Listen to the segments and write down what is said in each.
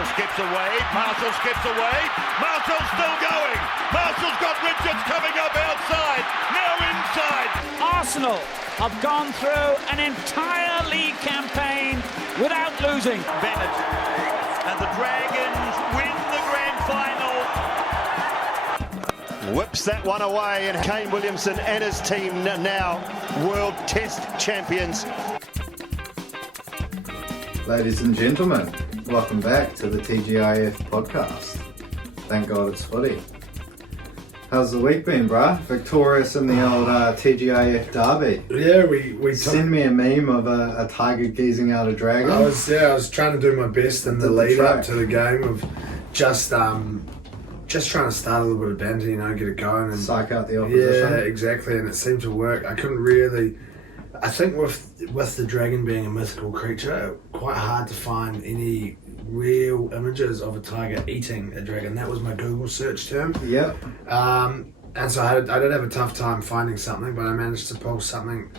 Marshall skips away. Marshall skips away. Marshall's still going. Marshall's got Richards coming up outside. Now inside. Arsenal have gone through an entire league campaign without losing. Bennett and the Dragons win the grand final. Whips that one away, and Kane Williamson and his team now World Test champions. Ladies and gentlemen, welcome back to the TGIF podcast. Thank God it's footy. How's the week been, bruh? Victorious in the old TGIF Derby. Yeah, we Send me a meme of a tiger geezing out a dragon. I was trying to do my best in the lead up to the game of just trying to start a little bit of banter, get it going and psych out the opposition. Yeah, exactly, and it seemed to work. I couldn't really. I think with the dragon being a mythical creature, quite hard to find any real images of a tiger eating a dragon. That was my Google search term. Yep. And so I did have a tough time finding something, but I managed to pull something,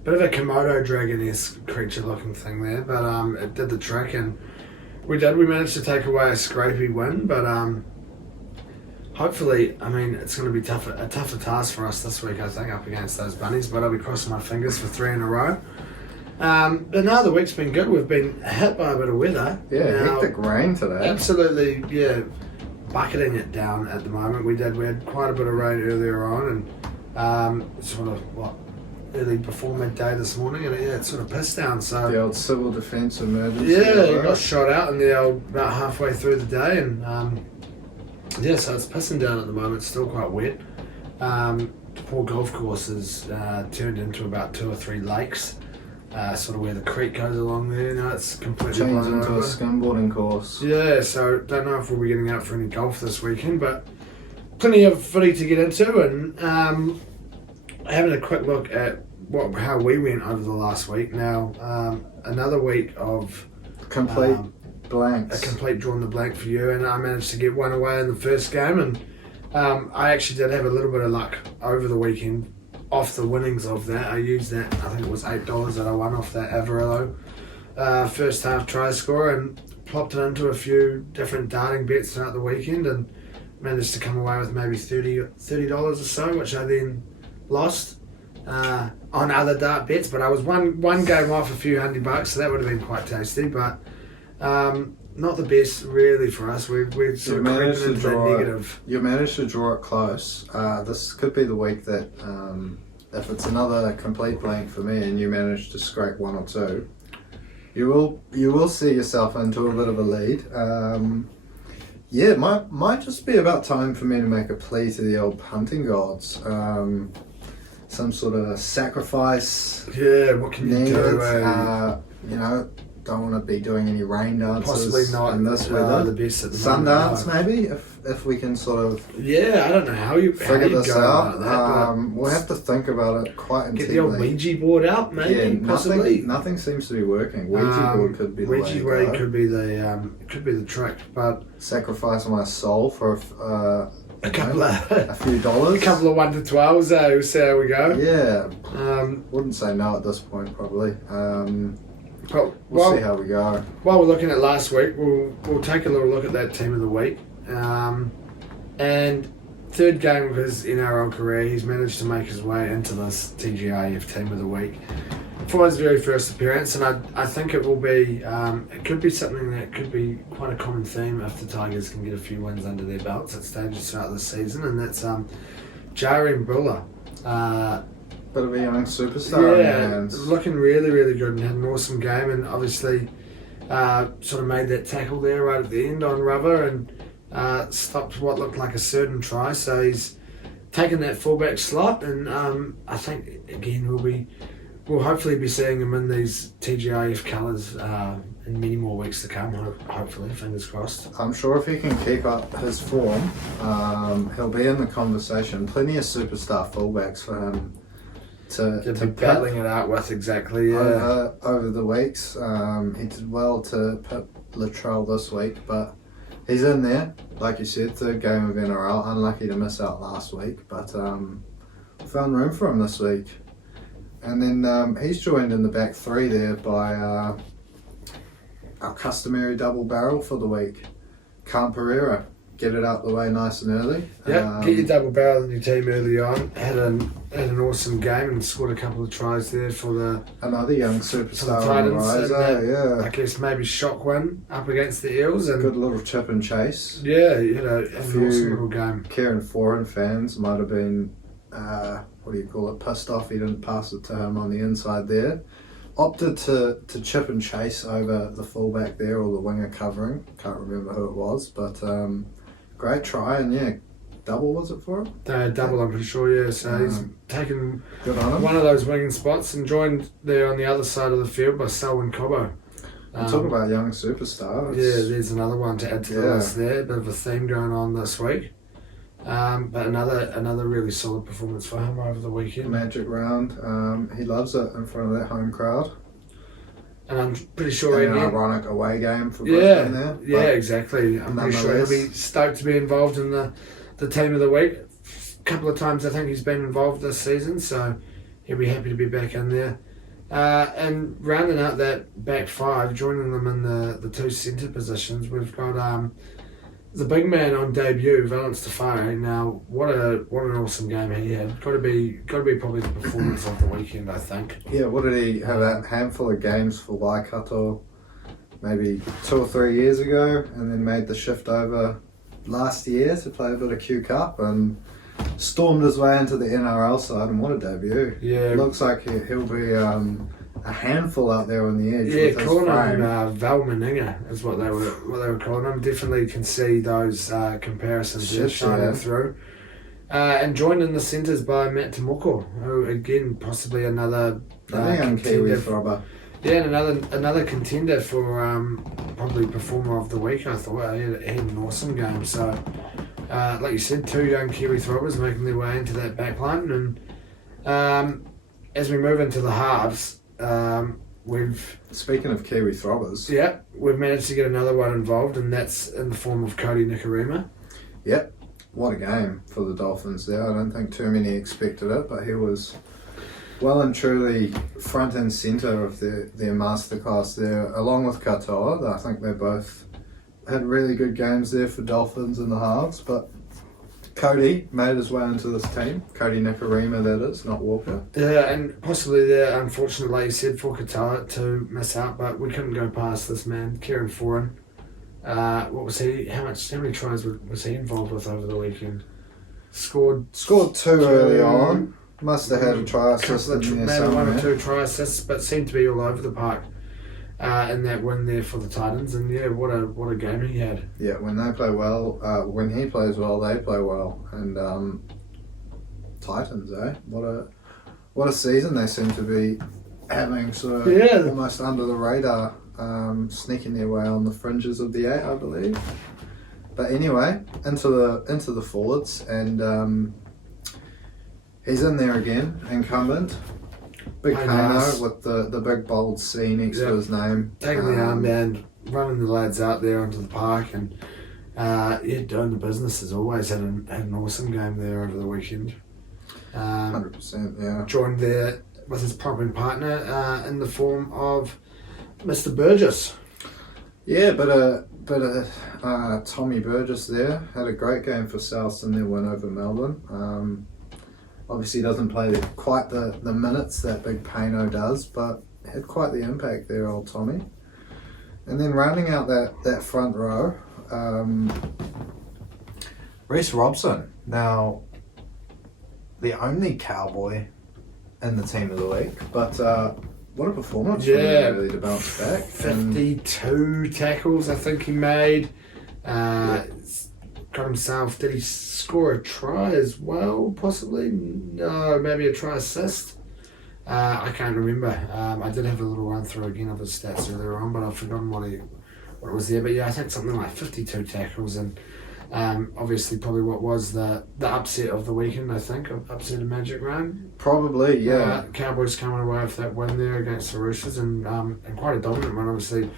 a bit of a Komodo dragon-esque creature-looking thing there. But it did the trick, and we managed to take away a scrapey win. But hopefully, it's going to be a tougher task for us this week, I think, up against those bunnies. But I'll be crossing my fingers for 3 in a row. But now the week's been good. We've been hit by a bit of weather. Yeah, hectic rain today. Absolutely, yeah, bucketing it down at the moment. We had quite a bit of rain earlier on, and early before midday this morning, and it sort of pissed down. So the old civil defence emergency. Yeah, you got shot out in the old about halfway through the day, and so it's pissing down at the moment. It's still quite wet. The poor golf course has turned into about 2 or 3 lakes. Sort of where the creek goes along there, it's completely changed blown into over. a skimboarding course. Yeah, so don't know if we'll be getting out for any golf this weekend, but plenty of footy to get into, and having a quick look at how we went over the last week. Now, another week of complete blanks. A complete draw in the blank for you, and I managed to get one away in the first game, and I actually did have a little bit of luck over the weekend. Off the winnings of that, I used that, I think it was $8 that I won off that Averillo first half try score, and plopped it into a few different darting bets throughout the weekend, and managed to come away with maybe $30 or so, which I then lost on other dart bets. But I was one game off a few $100, so that would have been quite tasty, but not the best really for us. We've sort of creeping into that negative. You managed to draw it close. This could be the week that, if it's another complete blank for me and you manage to scrape 1 or 2, you will see yourself into a bit of a lead. It might just be about time for me to make a plea to the old hunting gods. Some sort of sacrifice. Yeah, what can you do? Don't want to be doing any rain dances. Possibly not in this weather. The best at the sun moment, dance, maybe, if we can sort of. Yeah, I don't know how you figure this go out. about that, we'll have to think about it quite intently. Get the old Ouija board out, maybe. Possibly. Nothing seems to be working. Ouija board could be the way to go. Could be the trick, but sacrifice my soul for a few dollars. A couple of 1 to 12s. We'll see how we go. Yeah. Wouldn't say no at this point, probably. We'll see how we go. While we're looking at last week, we'll take a little look at that team of the week. And third game of his NRL career, he's managed to make his way into this TGIF team of the week for his very first appearance. And I think it will be, it could be something that could be quite a common theme if the Tigers can get a few wins under their belts at stages throughout the season. And that's Jaren Buller. Bit of a young superstar. Looking really, really good, and had an awesome game, and obviously sort of made that tackle there right at the end on Rubber and stopped what looked like a certain try. So he's taken that fullback slot, and I think again we'll hopefully be seeing him in these TGIF colours in many more weeks to come. Hopefully, fingers crossed. I'm sure if he can keep up his form, he'll be in the conversation. Plenty of superstar fullbacks for him to be battling it out with, exactly. Yeah. Over the weeks, he did well to pit Latrell this week, but he's in there, like you said. Third game of NRL, unlucky to miss out last week, but found room for him this week. And then he's joined in the back 3 there by our customary double barrel for the week. Cam Pereira, get it out the way nice and early. Yeah, get your double barrel in your team early on. Had an awesome game and scored a couple of tries there for another young the superstar on the Titans. rise. I guess maybe shock win up against the Eels. And Good little chip and chase. yeah, you had an few awesome little game. Kieran Foran fans might have been, pissed off he didn't pass it to him on the inside there. Opted to chip and chase over the fullback there or the winger covering. Can't remember who it was, but great try, and yeah, double was it for him? Double, I'm pretty sure, yeah. So he's taken Good on him. one of those winging spots and joined there on the other side of the field by Selwyn Cobbo. Talk about young superstars. Yeah, there's another one to add to the list there. Bit of a theme going on this week. But another really solid performance for him over the weekend. Magic Round. He loves it in front of that home crowd. And I'm pretty sure An again, ironic away game for Brisbane there. yeah, exactly. I'm pretty sure he'll be stoked to be involved in the team of the week. A couple of times I think he's been involved this season, so he'll be happy to be back in there. And rounding out that back five, joining them in the two centre positions, we've got the big man on debut, Valence Tafari. Now, what an awesome game he had. Got to be probably the performance of the weekend, I think. Yeah, what did he have? A handful of games for Waikato, maybe 2 or 3 years ago, and then made the shift over last year to play a bit of Q Cup and stormed his way into the NRL side. And what a debut! Yeah, looks like he'll be a handful out there on the edge. yeah, with his calling frame. him Val Meninga is what they were calling him. Definitely can see those comparisons there shining through. And joined in the centres by Matt Tamoko, who again possibly another young Kiwi throbber. Yeah, and another contender for probably performer of the week. I thought he had an awesome game. So, like you said, 2 young Kiwi throbbers making their way into that back line, and as we move into the halves. Speaking of Kiwi throbbers, We've managed to get another one involved, and that's in the form of Cody Nikorima. Yep, what a game for the Dolphins there. I don't think too many expected it, but he was well and truly front and centre of their masterclass there, along with Katoa. I think they both had really good games there for Dolphins in the halves, but Cody made his way into this team. Cody Nikorima, that is, not Walker. Yeah, and possibly there, unfortunately, like you said, for Katoa to miss out, but we couldn't go past this man, Kieran Foran. What was he? How many tries was he involved with over the weekend? Scored 2 early on. Must have had a try assist in there maybe somewhere. 1 or 2 try assists, but seemed to be all over the park in that win there for the Titans. And yeah, what a game he had. Yeah, when they play well, when he plays well, they play well. And Titans, what a season they seem to be having. Sort of almost under the radar, sneaking their way on the fringes of the 8, I believe. But anyway, into the forwards, and he's in there again, incumbent. Big Pano with the big bold C next to his name. Taking the armband, running the lads out there onto the park, and doing the business as always. Had an awesome game there over the weekend. 100%, yeah. Joined there with his propping partner in the form of Mr. Burgess. Yeah, but Tommy Burgess there had a great game for South in their win over Melbourne. Obviously doesn't play quite the minutes that Big Pano does, but had quite the impact there, old Tommy. And then rounding out that front row, Reece Robson. Now, the only Cowboy in the team of the week, but what a performance from him, really, to bounce back. 52 tackles I think he made. Got himself, did he score a try as well, possibly? No, maybe a try assist. I can't remember. I did have a little run through again of his stats earlier on, but I've forgotten what it was there. But yeah, I think something like 52 tackles, and obviously probably what was the upset of the weekend, I think, upset of Magic Round. Probably, yeah. Cowboys coming away with that win there against the Roosters, and quite a dominant one, obviously.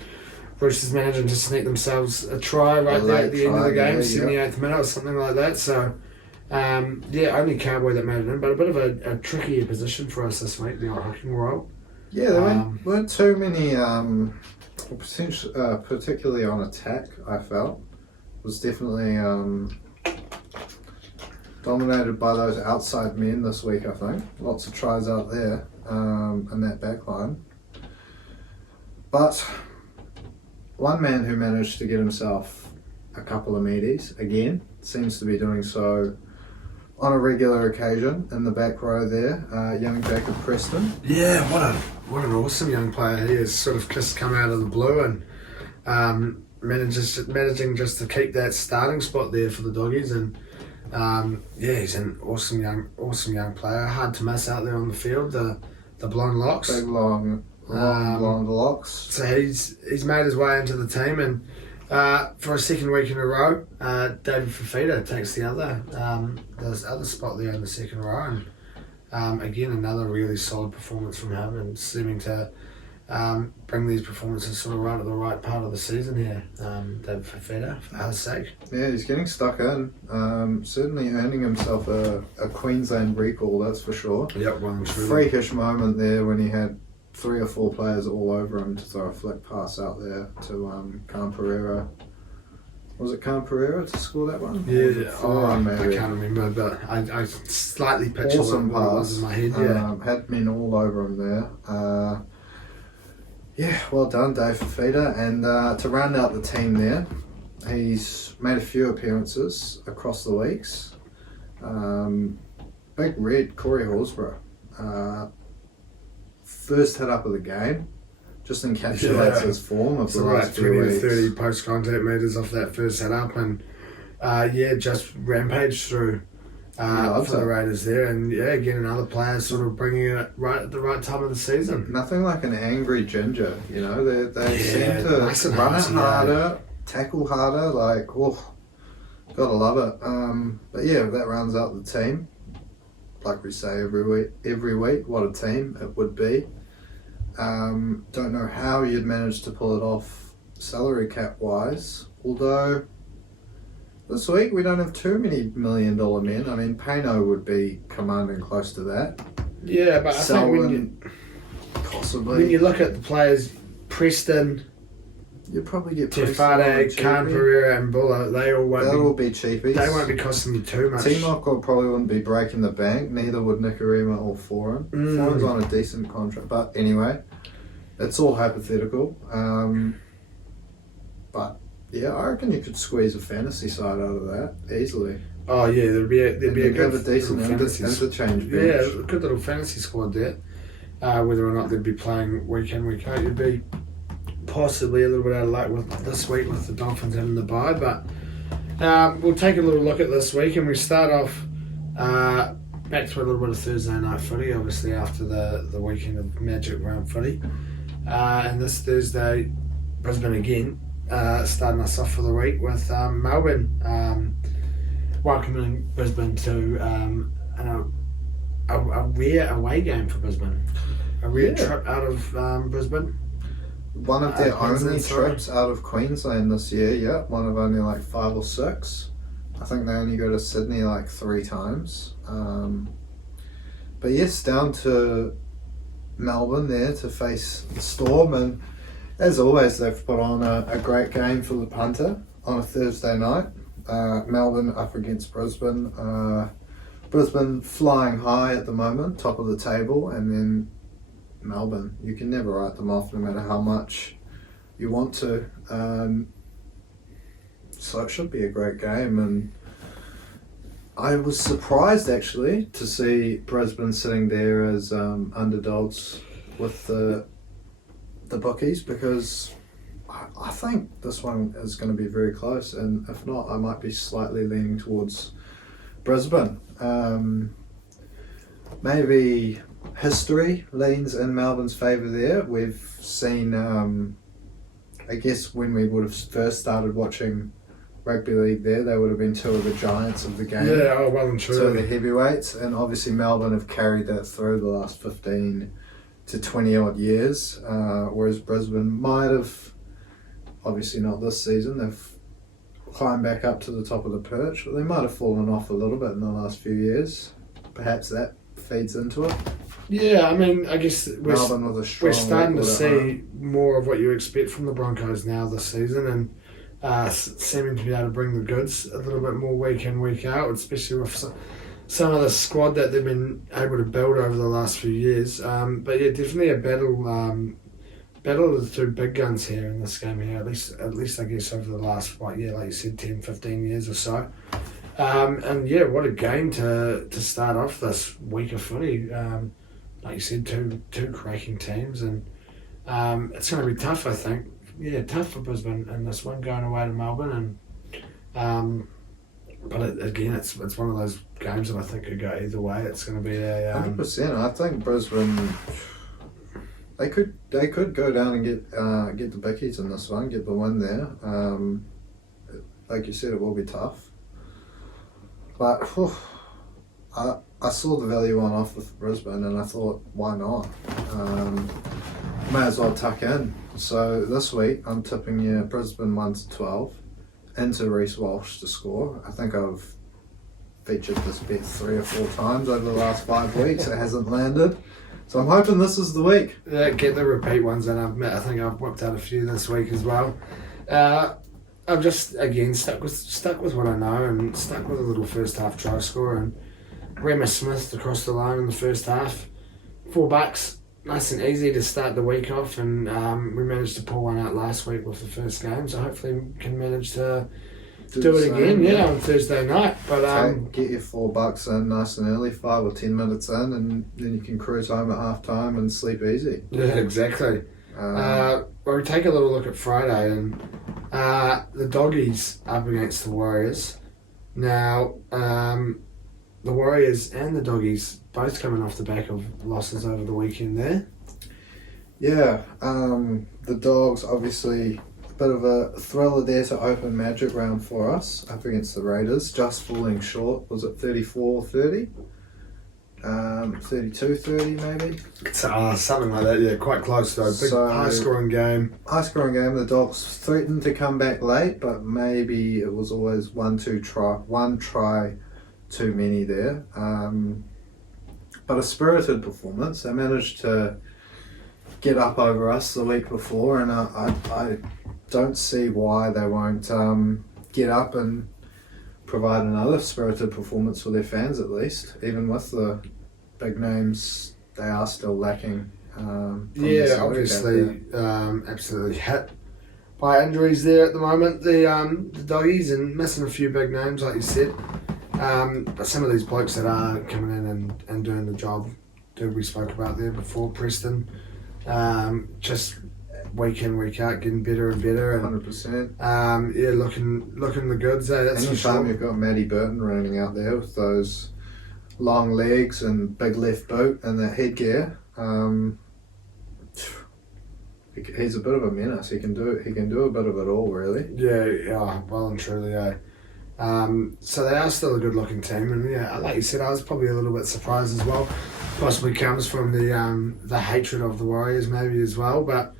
Roosters managing to sneak themselves a try right there at the end of the game, 78th minute or something like that. So, only Cowboy that made it in, but a bit of a trickier position for us this week, the old hooking roll. Yeah, there weren't too many particularly on attack, I felt, was definitely dominated by those outside men this week, I think. Lots of tries out there in that back line. But one man who managed to get himself a couple of meaties, again, seems to be doing so on a regular occasion in the back row there, young Jacob Preston. Yeah, what an awesome young player he is. Sort of just come out of the blue and managing just to keep that starting spot there for the Doggies. And he's an awesome young player. Hard to miss out there on the field. The blonde locks, big long blonde locks. So he's made his way into the team, and for a second week in a row, David Fafita takes the other spot there in the second row, and again another really solid performance from him, and seeming to bring these performances sort of right at the right part of the season here. David Fafita, for his sake. Yeah, he's getting stuck in. Certainly earning himself a Queensland recall, that's for sure. Yep, one freakish moment there when he had 3 or 4 players all over him to throw a flick pass out there to Khan Pereira. Was it Khan Pereira to score that one? Yeah, I can't remember, but I slightly picture awesome what it was in my head. Yeah, had men all over him there. Well done, Dave Fafita. And to round out the team there, he's made a few appearances across the weeks. Big red, Corey Horsburgh. First hit up of the game, just encapsulates his form of the last few weeks. 20 to 30 post-contact metres off that first hit up, and just rampaged through for the Raiders there. And again, another player sort of bringing it right at the right time of the season. Nothing like an angry ginger, they seem to run it harder, tackle harder, gotta love it. But that rounds out the team. Like we say every week, what a team it would be. Don't know how you'd manage to pull it off salary cap wise, although this week we don't have too many $1 million men. I mean, Payno would be commanding close to that. Yeah, but Selwyn, I think possibly. when you look at the players, Preston, you'd probably get Tefade, Khan Pereira and Buller, they'll all be cheapies. They won't be costing you too much. Timok probably wouldn't be breaking the bank, neither would Nicarima or Foran. Foran's on a decent contract, but anyway, it's all hypothetical. But I reckon you could squeeze a fantasy side out of that easily. Oh yeah, there'd be a good decent interchange bench. Yeah, a good little fantasy squad there. Whether or not they'd be playing week in, week out, you'd be possibly a little bit out of luck with this week with the Dolphins having the bye, but we'll take a little look at this week, and we start off back to a little bit of Thursday night footy, obviously after the weekend of Magic Round footy, and this Thursday Brisbane again starting us off for the week with Melbourne welcoming Brisbane to a rare away game for Brisbane, a rare trip out of Brisbane. One of their only trips out of Queensland this year, one of only 5 or 6. I think they only go to Sydney 3 times. But yes, down to Melbourne there to face the Storm, and as always they've put on a great game for the punter on a Thursday night. Melbourne up against Brisbane. Brisbane flying high at the moment, top of the table, and then Melbourne, you can never write them off no matter how much you want to. So it should be a great game, and I was surprised actually to see Brisbane sitting there as underdogs with the bookies, because I think this one is going to be very close, and if not, I might be slightly leaning towards Brisbane. Maybe history leans in Melbourne's favour there. We've seen, I guess when we would have first started watching rugby league there, they would have been 2 of the giants of the game. Yeah, well and true. 2 of the heavyweights, and obviously Melbourne have carried that through the last 15 to 20 odd years, whereas Brisbane might have, obviously not this season, they've climbed back up to the top of the perch, but they might have fallen off a little bit in the last few years. Perhaps that feeds into it. Yeah, I mean, I guess Melbourne with a strong we're starting to record at see home. more of what you expect from the Broncos now this season, and seeming to be able to bring the goods a little bit more week in, week out, especially with some of the squad that they've been able to build over the last few years. But yeah, definitely a battle of the two big guns here in this game here, at least I guess over the last, like you said, 10, 15 years or so. And yeah, what a game to start off this week of footy. Like you said, two cracking teams, and it's going to be tough, I think. Yeah, tough for Brisbane in this one, going away to Melbourne, and but again, it's one of those games that I think could go either way. It's going to be a 100%. I think Brisbane, they could go down and get the bickies in this one, get the win there. Like you said, it will be tough, but I saw the value on off with Brisbane, and I thought, why not? May as well tuck in. So this week, I'm tipping you Brisbane 1-12 into Reece Walsh to score. I think I've featured this bet 3 or 4 times over the last 5 weeks. It hasn't landed. So I'm hoping this is the week. Yeah, get the repeat ones, and I think I've whipped out a few this week as well. I'm just again stuck with what I know, and stuck with a little first half try score, and Rema Smith across the line in the first half. $4, nice and easy to start the week off, and we managed to pull one out last week with the first game, so hopefully we can manage to do it again, on Thursday night. But get your $4 in nice and early, 5 or 10 minutes in, and then you can cruise home at half time and sleep easy. Yeah, exactly. Well, we take a little look at Friday, and the Doggies up against the Warriors. Now, the Warriors and the Doggies both coming off the back of losses over the weekend there. Yeah, the Dogs obviously a bit of a thriller there to open Magic Round for us up against the Raiders, just falling short. Was it 34-30? 32-30 maybe? Something like that, yeah, quite close though. Big high scoring game. High scoring game. The Dogs threatened to come back late, but maybe it was always one try too many there. But a spirited performance. They managed to get up over us the week before, and I don't see why they won't get up and provide another spirited performance for their fans, at least. Even with the big names, they are still lacking. Yeah, obviously, absolutely hit by injuries there at the moment. The Doggies, and missing a few big names, like you said. But some of these blokes that are coming in and doing the job that we spoke about there before, Preston, just week in, week out, getting better and better. And, 100%. Yeah, looking the goods. That's for sure. Anytime you've got Matty Burton running out there with those long legs and big left boot and that headgear, he's a bit of a menace. He can do a bit of it all, really. Yeah, well and truly, yeah. So they are still a good looking team, and yeah, like you said, I was probably a little bit surprised as well. Possibly comes from the hatred of the Warriors maybe as well, but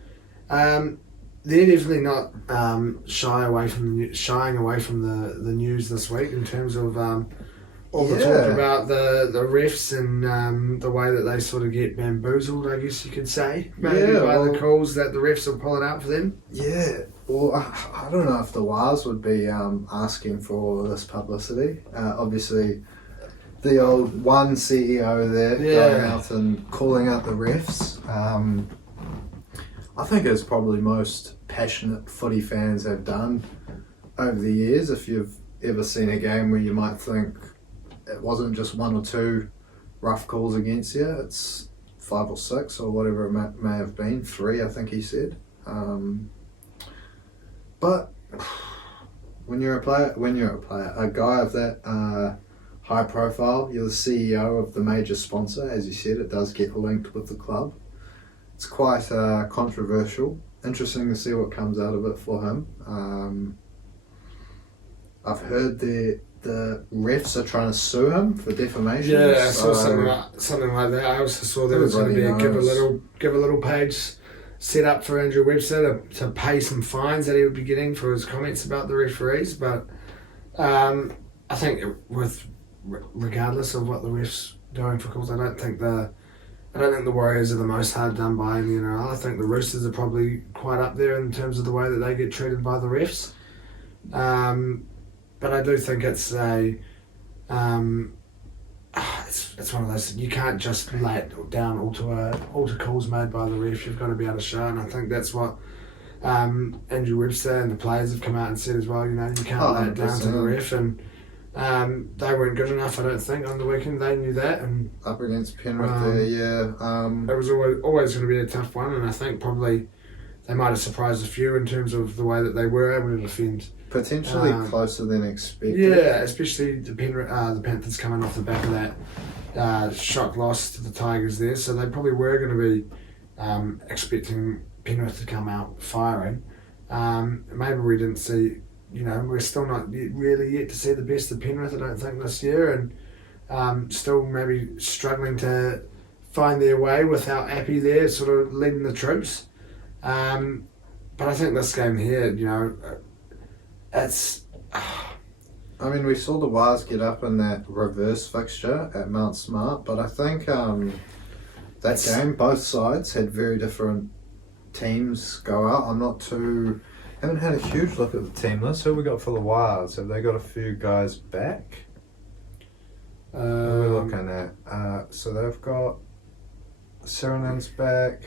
they're definitely not shying away from the news this week in terms of all the talk about the refs and the way that they sort of get bamboozled, I guess you could say, maybe by the calls that the refs are pulling out for them. Yeah. Well, I don't know if the Wars would be asking for all this publicity. Obviously, the old one CEO there going out and calling out the refs. I think it's probably most passionate footy fans have done over the years. If you've ever seen a game where you might think it wasn't just 1 or 2 rough calls against you, it's 5 or 6 or whatever it may have been. 3, I think he said. But when you're a player, a guy of that high profile, you're the CEO of the major sponsor, as you said, it does get linked with the club. It's quite controversial. Interesting to see what comes out of it for him. I've heard the refs are trying to sue him for defamation. Yeah, I saw something like that. I also saw there was going to be a give a little page set up for Andrew Webster to pay some fines that he would be getting for his comments about the referees. But I think regardless of what the refs doing for calls, I don't think the I don't think the Warriors are the most hard done by in the NRL. I think the Roosters are probably quite up there in terms of the way that they get treated by the refs. But I do think it's a it's one of those, you can't just lay it down all to calls made by the ref. You've got to be able to show, and I think that's what Andrew Webster and the players have come out and said as well. You know, you can't lay it down to the ref, and they weren't good enough, I don't think, on the weekend. They knew that, and up against Penrith there, yeah. It was always going to be a tough one, and I think probably they might have surprised a few in terms of the way that they were able to defend. Potentially closer than expected. Yeah, especially the Panthers coming off the back of that shock loss to the Tigers there, so they probably were going to be expecting Penrith to come out firing. Maybe we didn't see, you know, we're still not really yet to see the best of Penrith, I don't think, this year, and still maybe struggling to find their way without Appy there, sort of leading the troops. But I think this game here, you know, it's... I mean, we saw the Wars get up in that reverse fixture at Mount Smart, but I think that game, both sides had very different teams go out. Haven't had a huge look at the team list. Who we got for the Wars? Have they got a few guys back? Who are we looking at? So they've got Serenan's back.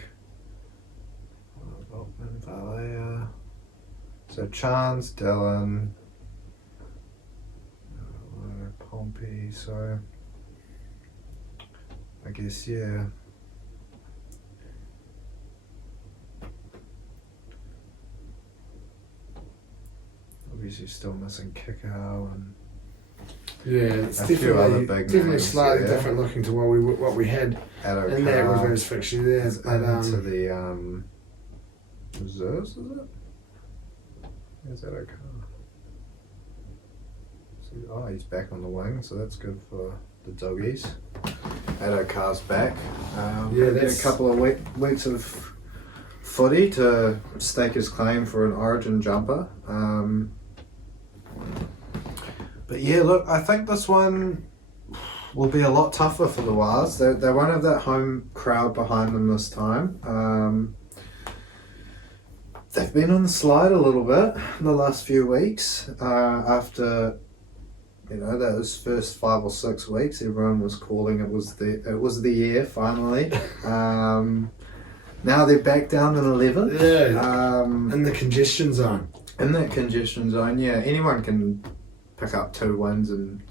Valea. So Chance, Dylan, Pompey, so I guess, yeah. Obviously still missing Kickow and it's a few other big definitely names, slightly different looking to what we had in that reverse fixture there. But into the reserves, is it? Is that okay? So, he's back on the wing, so that's good for the doggies. Addo-Carr's back. That's a couple of weeks of footy to stake his claim for an Origin jumper. But yeah, look, I think this one will be a lot tougher for the Wars. They won't have that home crowd behind them this time. They've been on the slide a little bit in the last few weeks. After, you know, those first 5 or 6 weeks, everyone was calling it was the year finally. Now they're back down in 11th. Yeah. In the congestion zone. In that congestion zone, yeah, anyone can pick up 2 wins and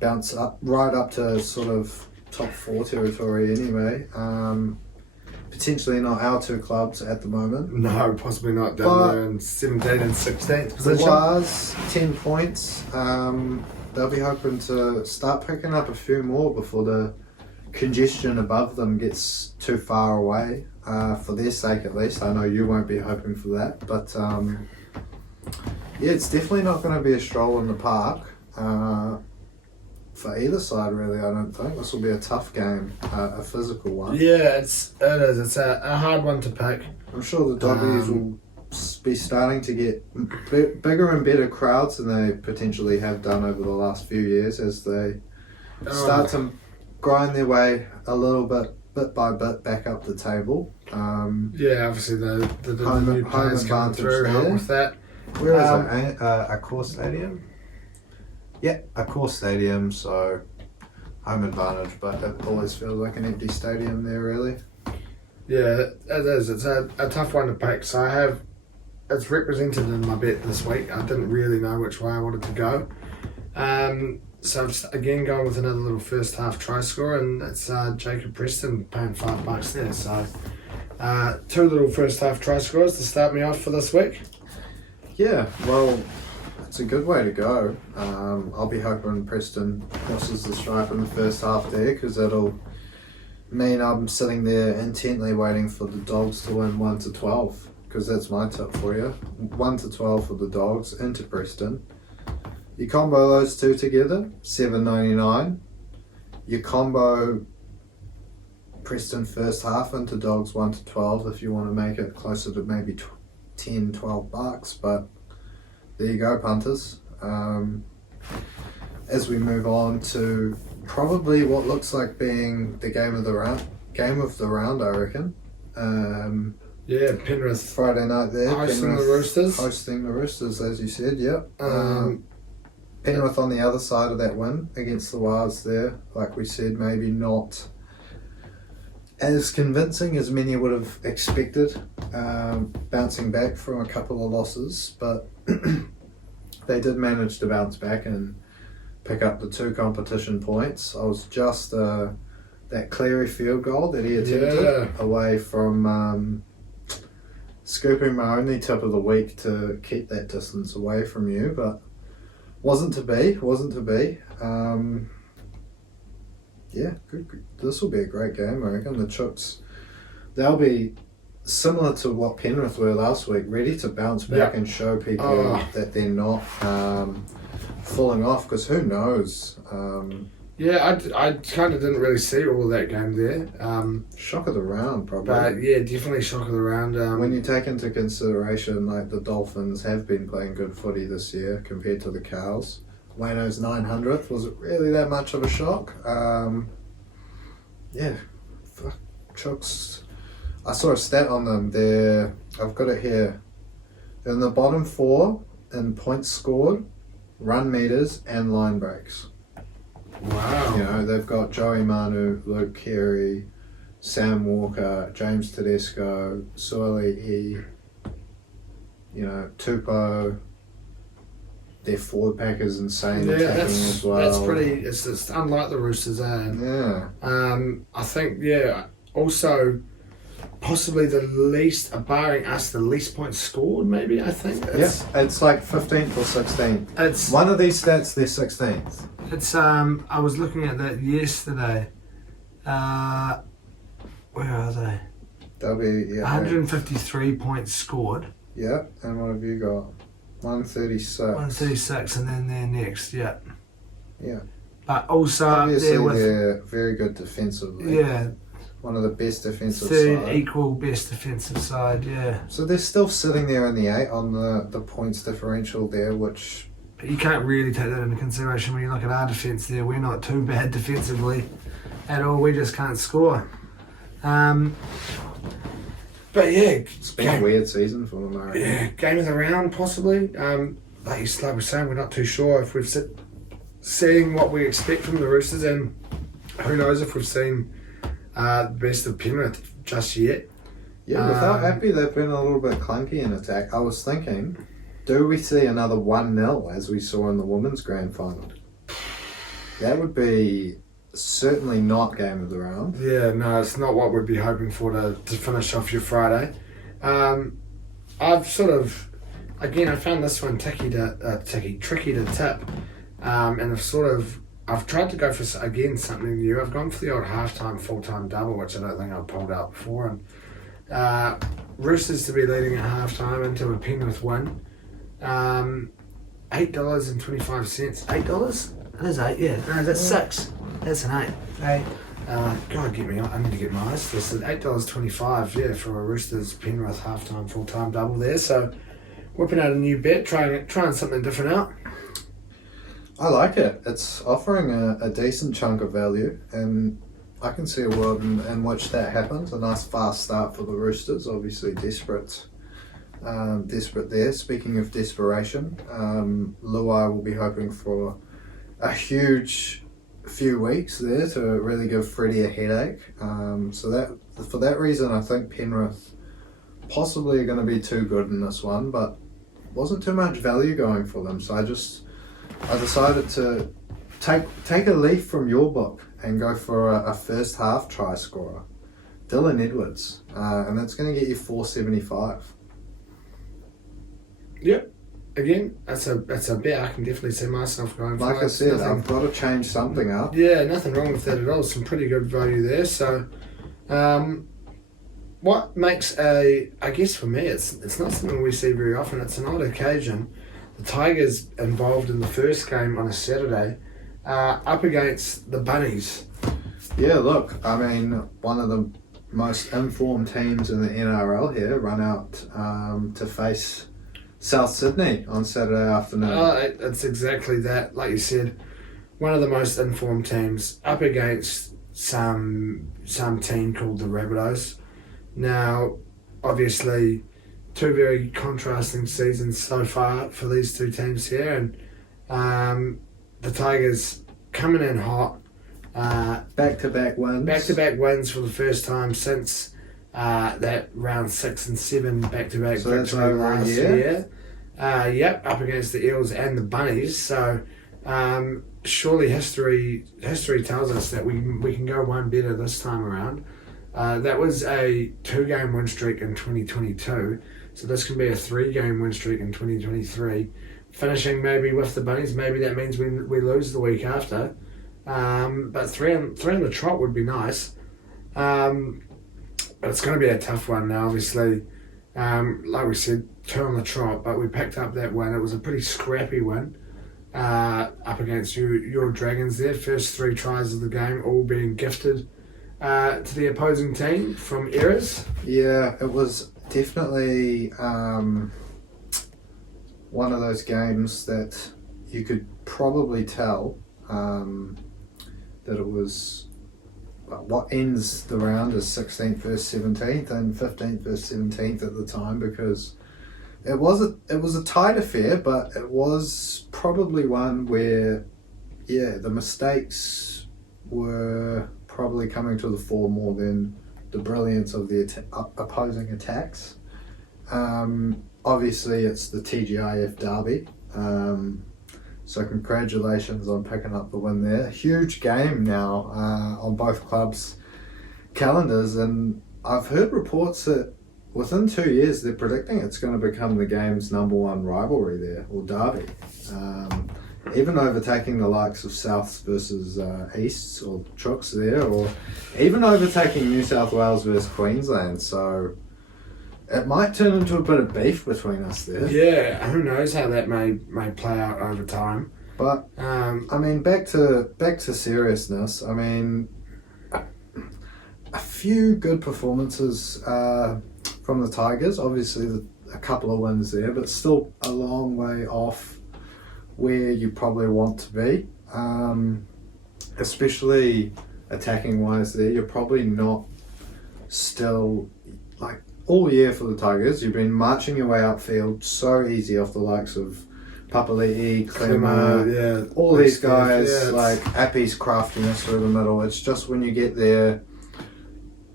bounce up right up to sort of top 4 territory anyway. Potentially not our 2 clubs at the moment. No, possibly not down there in 17th and 16th position. The Wars, 10 points. They'll be hoping to start picking up a few more before the congestion above them gets too far away, for their sake at least. I know you won't be hoping for that, but yeah, it's definitely not going to be a stroll in the park for either side, really. I don't think this will be a tough game, a physical one. Yeah, it is. It's a hard one to pick. I'm sure the Doggies will be starting to get bigger and better crowds than they potentially have done over the last few years as they start to grind their way a little bit by bit back up the table. Yeah, obviously the new players coming through help with that. Where is it? Accor Stadium? Yeah, Accor Stadium, so home advantage, but it always feels like an empty stadium there, really. Yeah, it is. It's a tough one to pick. So it's represented in my bet this week. I didn't really know which way I wanted to go. So I'm again going with another little first half try score, and it's Jacob Preston paying $5 there. So 2 little first half try scores to start me off for this week. Yeah, well, it's a good way to go. I'll be hoping Preston crosses the stripe in the first half there, because that'll mean I'm sitting there intently waiting for the Dogs to win 1-12, because that's my tip for you. 1-12 for the Dogs into Preston. You combo those 2 together, $7.99. You combo Preston first half into Dogs 1-12 if you want to make it closer to maybe $10-12, but there you go, punters. As we move on to probably what looks like being the game of the round, game of the round, I reckon. Yeah, Penrith Friday night there. hosting Penrith the Roosters. Hosting the Roosters, as you said, yep. Um, Penrith on the other side of that win against the Wilds there. Like we said, maybe not as convincing as many would have expected, bouncing back from a couple of losses, but they did manage to bounce back and pick up the 2 competition points. I was just that Cleary field goal that he attempted away from scooping my only tip of the week to keep that distance away from you, but wasn't to be. Yeah, good. This will be a great game, I reckon. The Chooks, they'll be similar to what Penrith were last week, ready to bounce back and show people that they're not falling off, because who knows? I kind of didn't really see all of that game there. Shock of the round, probably. But yeah, definitely shock of the round. When you take into consideration, like, the Dolphins have been playing good footy this year compared to the Cows. Wayno's 900th, was it really that much of a shock? Chooks. I saw a stat on them there. I've got it here. They're in the bottom 4 in points scored, run meters, and line breaks. Wow. You know, they've got Joey Manu, Luke Keary, Sam Walker, James Tedesco, Suoli'i, Tupou. Their forward pack is insane attacking as well. That's pretty. It's unlike the Roosters, Yeah. I think also possibly the least, barring us, the least points scored. Maybe I think. It's like 15th or 16th. It's one of these stats. They're 16th. It's I was looking at that yesterday. Where are they? They'll be 153 points scored. Yeah, and what have you got? 136. 136, and then they're next. Yeah. Yeah. But also obviously they're very good defensively. Yeah. One of the best defensive Third side. equal best defensive side. Yeah. So they're still sitting there in the 8 on the points differential there, which. But you can't really take that into consideration when you look at our defence there. We're not too bad defensively at all. We just can't score. But yeah, it's been a weird season for them, I reckon. Yeah, game of the round possibly. Like you were saying, we're not too sure if we've seeing what we expect from the Roosters, and who knows if we've seen the best of Penrith just yet. Yeah, without Happy, they've been a little bit clunky in attack. I was thinking, do we see another 1-0 as we saw in the women's grand final? That would be certainly not game of the round. Yeah, no, it's not what we'd be hoping for to finish off your Friday. I've sort of, again, I found this one tricky to tip, and I've tried to go for something new. I've gone for the old halftime full-time double, which I don't think I've pulled out before, and Roosters to be leading at halftime into a Penrith win. $8.25. $8? That is 8. Yeah, no, that's 6. That's an 8. God, get me on. I need to get my eyes twisted. $8.25, yeah, for a Roosters Penrith halftime full-time double there. So, whipping out a new bet, trying something different out. I like it. It's offering a decent chunk of value, and I can see a world in which that happens. A nice fast start for the Roosters, obviously desperate there. Speaking of desperation, Luai will be hoping for a huge few weeks there to really give Freddie a headache. So that for that reason, I think Penrith possibly are going to be too good in this one, but wasn't too much value going for them. So I decided to take a leaf from your book and go for a first half try scorer, Dylan Edwards, and that's going to get you $4.75. Yep. Again, that's a bet I can definitely see myself going for. Like I said, I've got to change something up. Yeah, nothing wrong with that at all. Some pretty good value there. So, what makes I guess for me, it's not something we see very often. It's an odd occasion. The Tigers involved in the first game on a Saturday, up against the Bunnies. Yeah, look, I mean, one of the most informed teams in the NRL here run out to face South Sydney on Saturday afternoon. It's exactly that. Like you said, one of the most informed teams up against some team called the Rabbitohs. Now, obviously, two very contrasting seasons so far for these two teams here, and the Tigers coming in hot. Back-to-back wins. Back-to-back wins for the first time since that round 6 and 7 back-to-back So that's victory over a last year? year. Yep, up against the Eels and the Bunnies. So surely history tells us that we can go one better this time around. That was a 2-game win streak in 2022. So this can be a 3-game win streak in 2023. Finishing maybe with the Bunnies, maybe that means we lose the week after. But three on the trot would be nice. But it's going to be a tough one now, obviously. Like we said, 2 on the trot, but we picked up that win. It was a pretty scrappy win up against your Dragons there. First 3 tries of the game all being gifted to the opposing team from errors. Yeah, it was definitely one of those games that you could probably tell that it was what ends the round as 16th versus 17th and 15th versus 17th at the time, because it was a tight affair, but it was probably one where the mistakes were probably coming to the fore more than the brilliance of the opposing attacks. Obviously it's the TGIF Derby, so congratulations on picking up the win there. Huge game now on both clubs' calendars, and I've heard reports that within 2 years they're predicting it's going to become the game's #1 rivalry there, or derby. Even overtaking the likes of Souths versus Easts or Chooks there, or even overtaking New South Wales versus Queensland. So it might turn into a bit of beef between us there. Yeah, who knows how that may play out over time. But I mean, back to seriousness. I mean, a few good performances from the Tigers. Obviously, a couple of wins there, but still a long way off where you probably want to be. Especially attacking wise there, you're probably not still like all year for the Tigers. You've been marching your way upfield so easy off the likes of Papali'i, Clemmer, all these guys, like Appy's craftiness through the middle. It's just when you get there,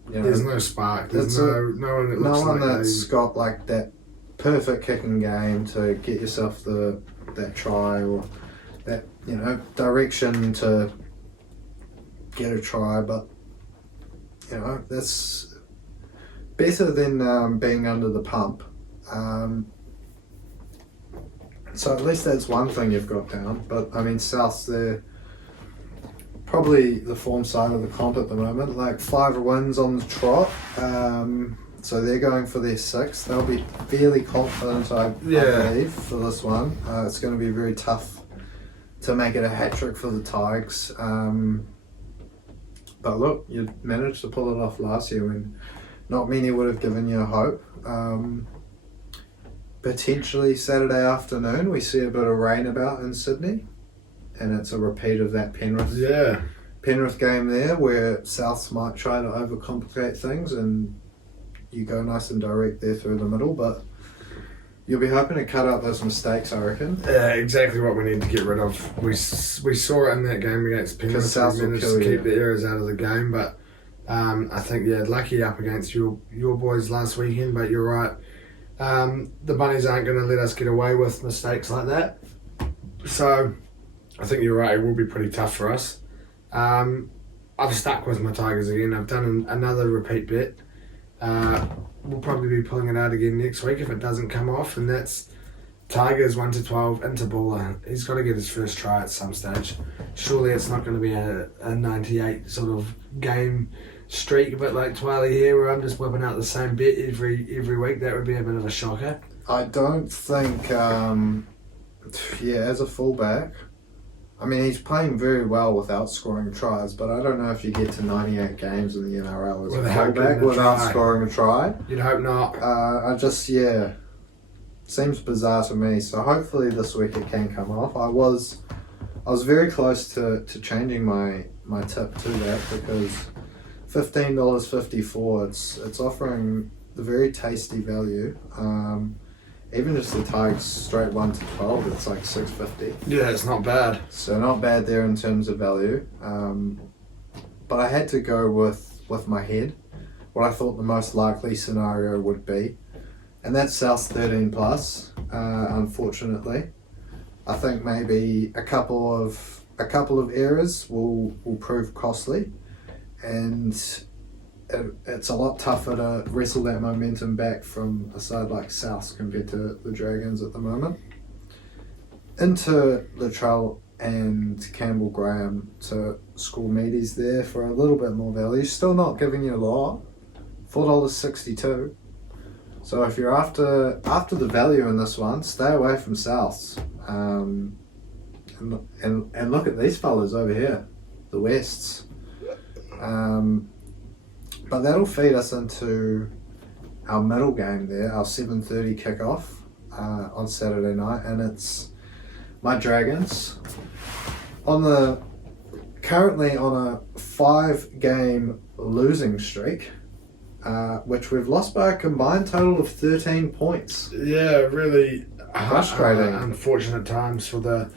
you know, there's no spark. There's no one that's got like that perfect kicking game to get yourself that try, or that, you know, direction to get a try. But you know, that's better than being under the pump. So at least that's one thing you've got down. But I mean, Souths, they're probably the form side of the comp at the moment. Like 5 wins on the trot. So they're going for their 6th. They'll be fairly confident, I believe, for this one. It's going to be very tough to make it a hat-trick for the Tigers. But look, you managed to pull it off last year when not many would have given you hope. Potentially Saturday afternoon, we see a bit of rain about in Sydney, and it's a repeat of that Penrith game there, where Souths might try to overcomplicate things and you go nice and direct there through the middle. But you'll be hoping to cut out those mistakes, I reckon. Yeah, exactly what we need to get rid of. We saw it in that game against Penrith. Souths we managed to keep the errors out of the game, but I think lucky up against your boys last weekend. But you're right. The Bunnies aren't going to let us get away with mistakes like that. So I think you're right, it will be pretty tough for us. I've stuck with my Tigers again. I've done another repeat bet. We'll probably be pulling it out again next week if it doesn't come off, and that's Tigers 1-12 into Buller. He's got to get his first try at some stage. Surely it's not going to be a 98 sort of game streak, a bit like Twiley here, where I'm just whipping out the same bet every week. That would be a bit of a shocker. I don't think, as a fullback, I mean, he's playing very well without scoring tries, but I don't know if you get to 98 games in the NRL as a fullback without scoring a try. You'd hope not. Seems bizarre to me. So hopefully this week it can come off. I was I was very close to changing my tip to that because $15.54, it's offering the very tasty value. Even just the Tigers straight 1 to 12, it's like $6.50. Yeah, it's not bad. So not bad there in terms of value. But I had to go with my head, what I thought the most likely scenario would be. And that's South 13 plus, unfortunately. I think maybe a couple of errors will prove costly, and it's a lot tougher to wrestle that momentum back from a side like South compared to the Dragons at the moment. Into Latrell and Campbell Graham to school meaties there for a little bit more value. Still not giving you a lot, $4.62. So if you're after the value in this one, stay away from Souths. And look at these fellas over here, the Wests. But that'll feed us into our middle game there, our 7:30 kickoff on Saturday night, and it's my Dragons currently on a 5-game losing streak. Which we've lost by a combined total of 13 points. Yeah, really frustrating. Unfortunate times for the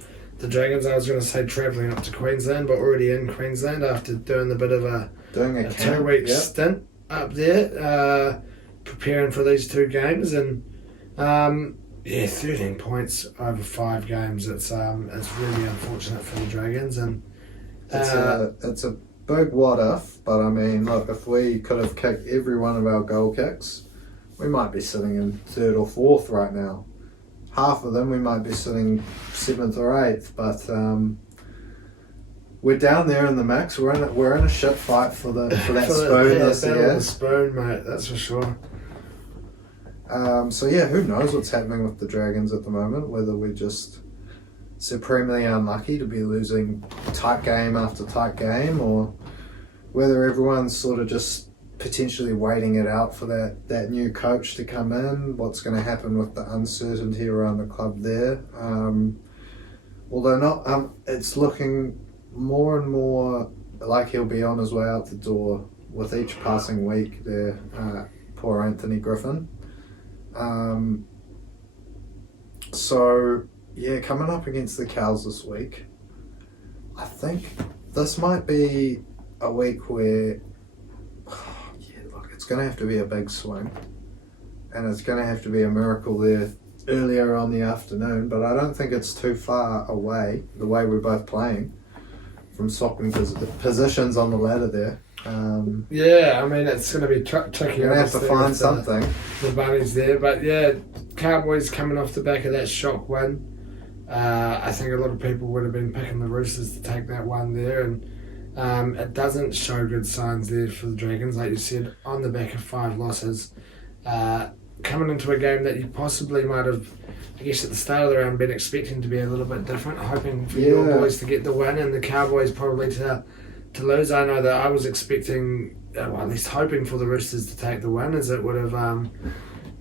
Dragons. I was going to say travelling up to Queensland, but already in Queensland after doing a bit of a 2-week stint up there, preparing for these 2 games, and 13 points over 5 games. It's really unfortunate for the Dragons, and it's a big what if, but I mean, look, if we could have kicked every one of our goal kicks, we might be sitting in 3rd or 4th right now. Half of them we might be sitting 7th or 8th, but we're down there in the mix. We're in a shit fight for that spoon this year. The spoon, mate, that's for sure. So yeah, who knows what's happening with the Dragons at the moment? Whether we're just supremely unlucky to be losing tight game after tight game, or whether everyone's sort of just potentially waiting it out for that new coach to come in, what's going to happen with the uncertainty around the club there. Although it's looking more and more like he'll be on his way out the door with each passing week there, poor Anthony Griffin. So yeah, coming up against the Cows this week, I think this might be a week where, it's going to have to be a big swing, and it's going to have to be a miracle there earlier on the afternoon, but I don't think it's too far away, the way we're both playing, from swapping positions on the ladder there. Yeah, I mean, it's going to be tricky. You're going to have to find something. The bunnies there, but yeah, Cowboys coming off the back of that shock win. I think a lot of people would have been picking the Roosters to take that one there, and it doesn't show good signs there for the Dragons, like you said, on the back of 5 losses. Coming into a game that you possibly might have, I guess at the start of the round, been expecting to be a little bit different, hoping for your boys to get the win and the Cowboys probably to lose. I know that I was expecting, well, at least hoping for the Roosters to take the win, as it would have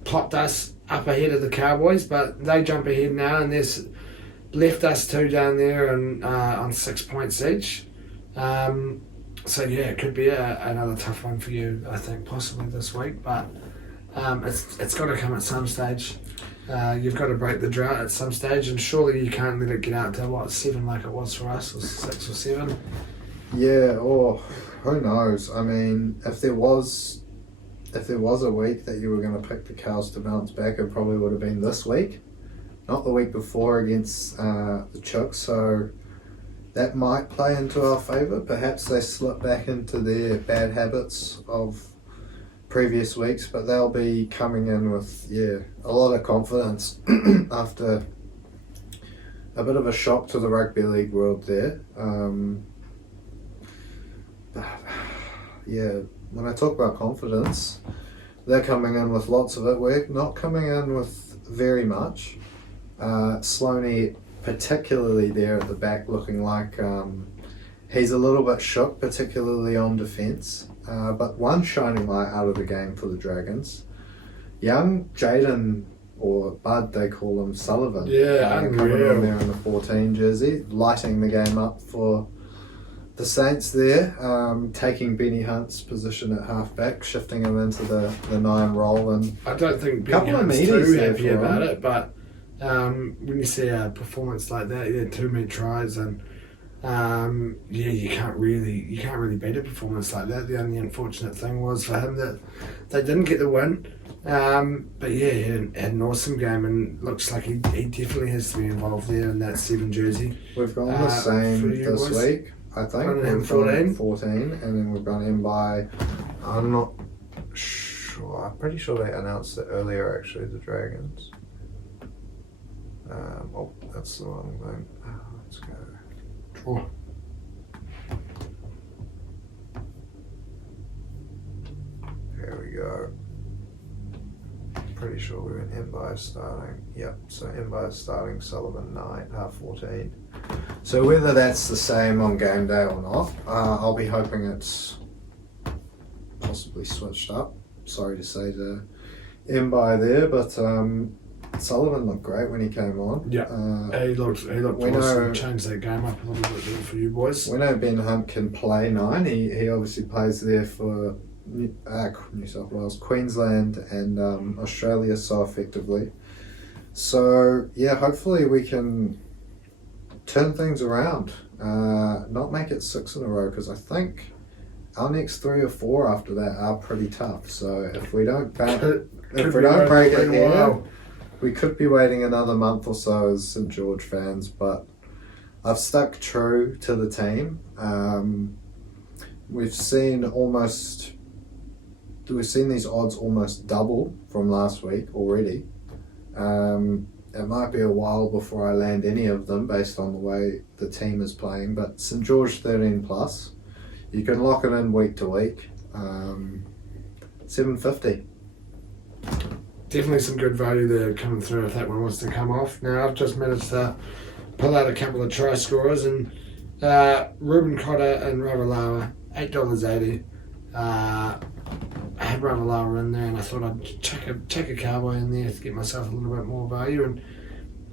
plopped us up ahead of the Cowboys, but they jump ahead now, and there's left us 2 down there and on 6 points each. So yeah, it could be another tough one for you, I think, possibly this week, but it's got to come at some stage. You've got to break the drought at some stage, and surely you can't let it get out to 7 like it was for us, or 6 or 7. Yeah, or who knows? I mean, if there was a week that you were going to pick the Cows to bounce back, it probably would have been this week, not the week before against the Chooks. So that might play into our favour. Perhaps they slip back into their bad habits of previous weeks, but they'll be coming in with a lot of confidence after a bit of a shock to the rugby league world there. When I talk about confidence, they're coming in with lots of it. We're not coming in with very much. Sloaney, particularly there at the back, looking like he's a little bit shook, particularly on defence. But one shining light out of the game for the Dragons. Young Jaden or Bud, they call him Sullivan. Yeah, coming unreal. on there in the 14 jersey, lighting the game up for the Saints there, taking Benny Hunt's position at halfback, shifting him into the 9 role, and I don't think Couple Benny of Hunt's meaties too there happy for about him. it, but when you see a performance like that, yeah, 2 meat tries, and you can't really beat a performance like that. The only unfortunate thing was for him that they didn't get the win. But yeah, he had an awesome game, and looks like he definitely has to be involved there in that 7 jersey. we've gone the same for you this boys? week. I think Gone in we've gone 14? 14, and then we've gone in by. I'm not sure. I'm pretty sure they announced it earlier. Actually, the Dragons. That's the wrong thing. Let's go. Oh, Here we go. Pretty sure we went in by starting. Yep, so in by starting Sullivan 9, 14. So whether that's the same on game day or not, I'll be hoping it's possibly switched up. Sorry to say the in by there, but Sullivan looked great when he came on. yeah. He looked we awesome. know- Changed that game up a little bit there for you boys. We know Ben Hunt can play 9. He obviously plays there for New South Wales, Queensland, and Australia so effectively. So yeah, hopefully we can turn things around. Not make it 6 in a row, because I think our next 3 or 4 after that are pretty tough. So if we don't break it here, we could be waiting another month or so as St George fans. But I've stuck true to the team. We've seen these odds almost double from last week already. It might be a while before I land any of them based on the way the team is playing, but St George 13 plus, you can lock it in week to week. 750. Definitely some good value there coming through if that one wants to come off. Now, I've just managed to pull out a couple of try scorers, and Ruben Cotter and Ravalawa, $8.80. I had Ravalawa in there, and I thought I'd chuck a Cowboy in there to get myself a little bit more value, and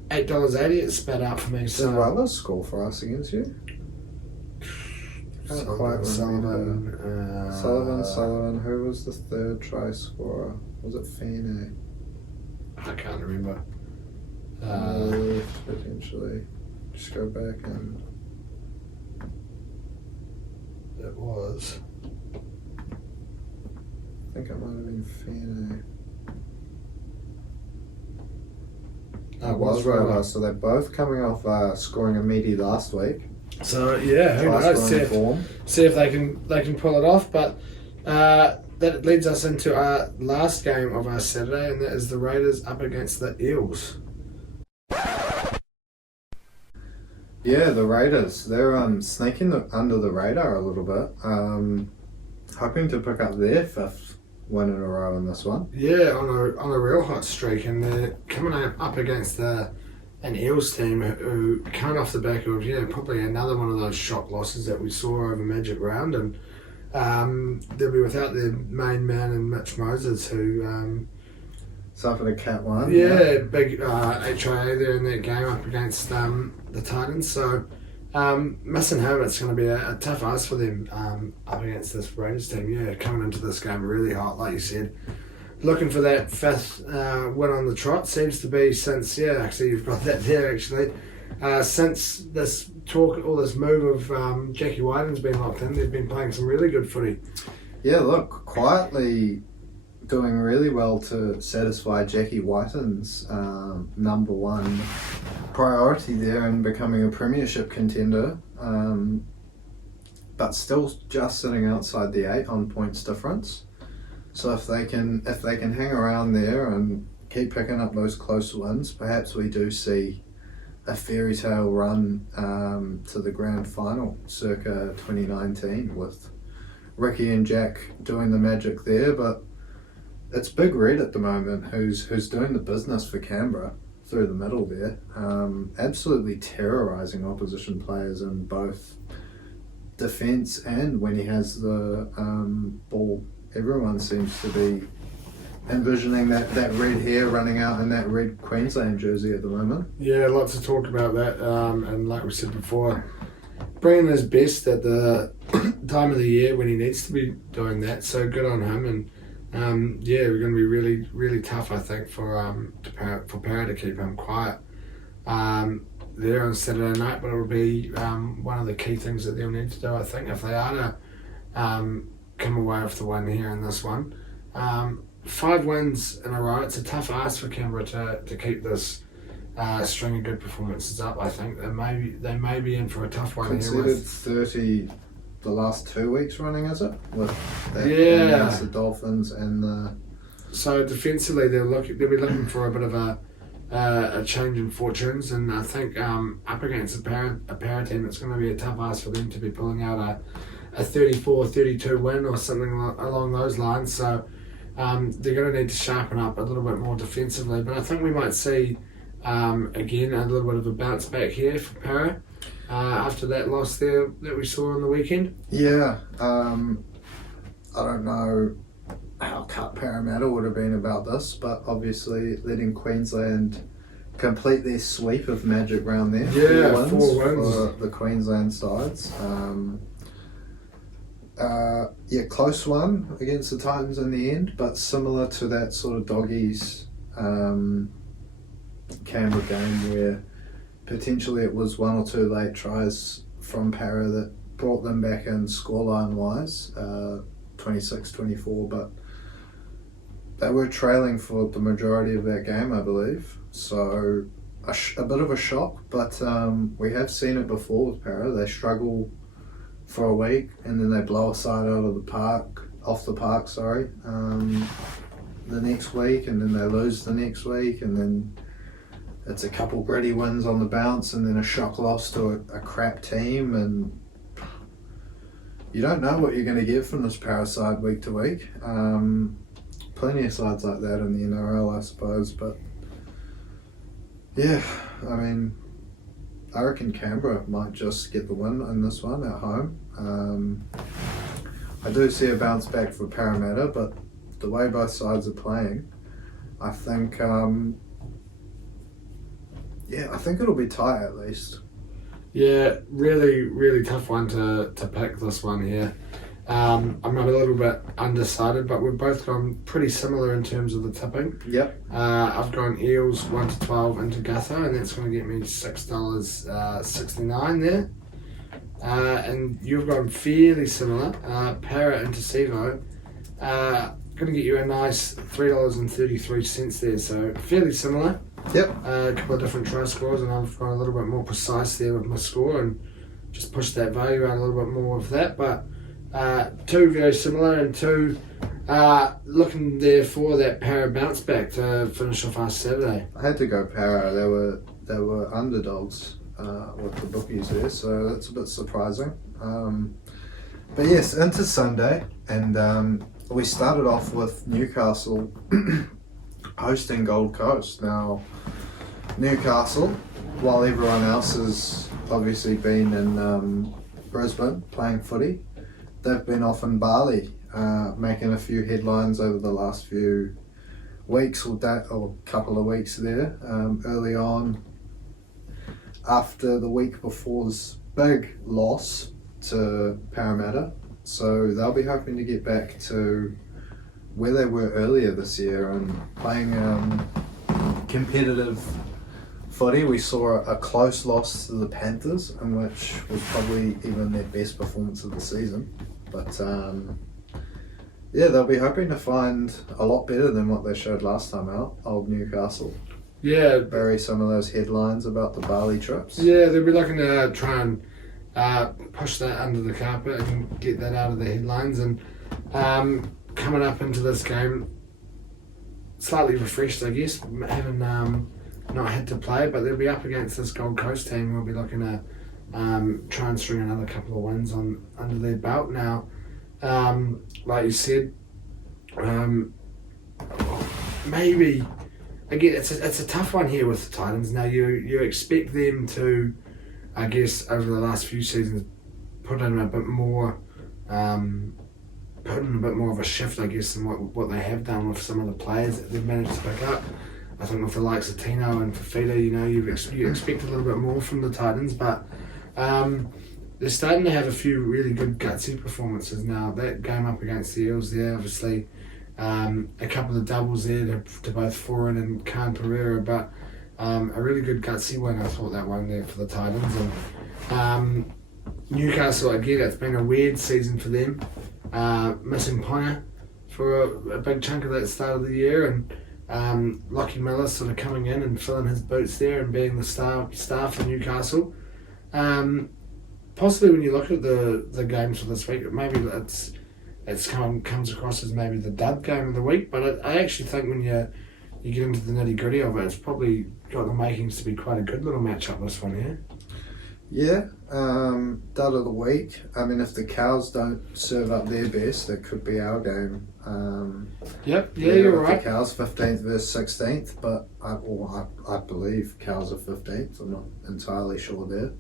$8.80 it spat out for me. Did So Rubber score for us against you? Can't quite remember. Sullivan. Who was the third try scorer? Was it Fane? I can't remember. Potentially. Just go back and. It was. I think it might have been Fane. It was Rover. So they're both coming off scoring a meaty last week. So yeah, who Try knows? scoring form. See if they can pull it off. But that leads us into our last game of our Saturday, and that is the Raiders up against the Eels. Yeah, the Raiders. They're sneaking under the radar a little bit. Hoping to pick up their 5th win in a row in this one. Yeah, on a real hot streak, and they're coming up against an Eels team who coming off the back of probably another one of those shock losses that we saw over Magic Round, and they'll be without their main man and Mitch Moses, who Suffered a cat one. big HIA there in that game up against the Titans. So missing him, it's going to be a tough ask for them up against this Raiders team. Yeah, coming into this game really hot, like you said. Looking for that 5th win on the trot. Seems to be since, actually you've got that there actually. Since this talk, all this move of Jackie Whiten's been locked in, they've been playing some really good footy. Yeah, look, quietly doing really well to satisfy Jackie Whiten's number 1 priority there in becoming a premiership contender, but still just sitting outside the 8 on points difference. So if they can hang around there and keep picking up those close wins, perhaps we do see a fairy tale run to the grand final circa 2019 with Ricky and Jack doing the magic there. But it's Big Red at the moment who's doing the business for Canberra through the middle there, absolutely terrorising opposition players in both defence and when he has the ball. Everyone seems to be envisioning that red hair running out in that red Queensland jersey at the moment. Yeah, lots of talk about that. And like we said before, bringing his best at the time of the year when he needs to be doing that. So good on him. And yeah, we're going to be really, really tough, I think, for Para to keep him quiet there on Saturday night. But it'll be one of the key things that they'll need to do, I think, if they are to come away with the win here in this one. 5 wins in a row. It's a tough ask for Canberra to keep this string of good performances up. I think they may be in for a tough one here. Conceded 30 the last 2 weeks running, is it? With that against the Dolphins and the. So defensively, they'll be looking for a bit of a change in fortunes, and I think up against a para team, it's going to be a tough ask for them to be pulling out a 34-32 win or something along those lines. So they're going to need to sharpen up a little bit more defensively. But I think we might see again a little bit of a bounce back here for Para after that loss there that we saw on the weekend. Yeah, I don't know how cut Parramatta would have been about this, but obviously letting Queensland complete their sweep of Magic Round there. Yeah, 4 wins for the Queensland sides. Close one against the Titans in the end, but similar to that sort of doggies Canberra game where potentially it was 1 or 2 late tries from Para that brought them back in scoreline wise, 26-24, but they were trailing for the majority of that game, I believe. So a bit of a shock, but we have seen it before with Para. They struggle for a week and then they blow a side off the park, the next week, and then they lose the next week, and then it's a couple gritty wins on the bounce and then a shock loss to a crap team, and you don't know what you're going to get from this Para side week to week. Plenty of sides like that in the NRL, I suppose, but yeah, I mean, I reckon Canberra might just get the win in this one at home. I do see a bounce back for Parramatta, but the way both sides are playing, I think, I think it'll be tight at least. Yeah, really, really tough one to pick this one here. I'm a little bit undecided, but we've both gone pretty similar in terms of the tipping. Yep. I've gone Eels 1-12 into Gutho, and that's going to get me $6.69 there. And you've gone fairly similar. Para into Sevo, going to get you a nice $3.33 there, so fairly similar. Yep. A couple of different try scores, and I've gone a little bit more precise there with my score and just pushed that value out a little bit more with that. But 2 very similar, and 2 looking there for that Para bounce back to finish off our Saturday. I had to go Para. They were underdogs with the bookies there, so that's a bit surprising. But yes, into Sunday, and we started off with Newcastle hosting Gold Coast. Now, Newcastle, while everyone else has obviously been in Brisbane playing footy, they've been off in Bali, making a few headlines over the last few weeks or couple of weeks there. Early on, after the week before's big loss to Parramatta, so they'll be hoping to get back to where they were earlier this year and playing competitive footy. We saw a close loss to the Panthers, in which was probably even their best performance of the season. But they'll be hoping to find a lot better than what they showed last time out, old Newcastle. Yeah. Bury some of those headlines about the Bali trips. Yeah, they'll be looking to try and push that under the carpet and get that out of the headlines. And coming up into this game, slightly refreshed, I guess, having not had to play, but they'll be up against this Gold Coast team. We'll be looking to try and string another couple of wins under their belt. Now, like you said, maybe again it's a tough one here with the Titans. Now you expect them to, I guess, over the last few seasons, put in a bit more put in a bit more of a shift, I guess, than what they have done with some of the players that they've managed to pick up. I think with the likes of Tino and Fafita, you expect a little bit more from the Titans, but they're starting to have a few really good gutsy performances now. That game up against the Eels there, obviously, a couple of doubles there to both Foran and Khan Pereira, but a really good gutsy win, I thought, that one there for the Titans. And Newcastle, again, it's been a weird season for them, missing Ponga for a big chunk of that start of the year, and Lockie Miller sort of coming in and filling his boots there and being the star for Newcastle. Possibly when you look at the games for this week, maybe comes across as maybe the dud game of the week, but I actually think when you get into the nitty gritty of it, it's probably got the makings to be quite a good little matchup, this one here. Yeah, dud of the week. I mean, if the Cows don't serve up their best, it could be our game. You're right. The Cows 15th versus 16th, but I believe Cows are 15th. I'm not entirely sure there.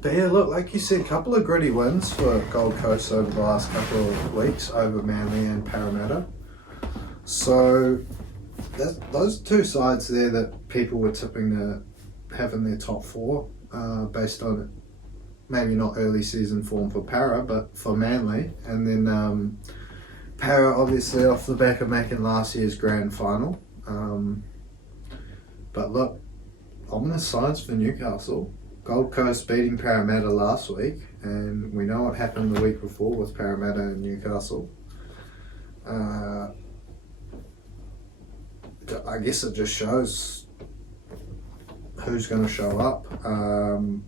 But yeah, look, like you said, a couple of gritty wins for Gold Coast over the last couple of weeks over Manly and Parramatta. So those two sides there that people were tipping to have in their top four, based on maybe not early season form for Para, but for Manly. And then Para obviously off the back of making last year's grand final. But look, ominous signs for Newcastle. Gold Coast beating Parramatta last week, and we know what happened the week before with Parramatta and Newcastle. I guess it just shows who's going to show up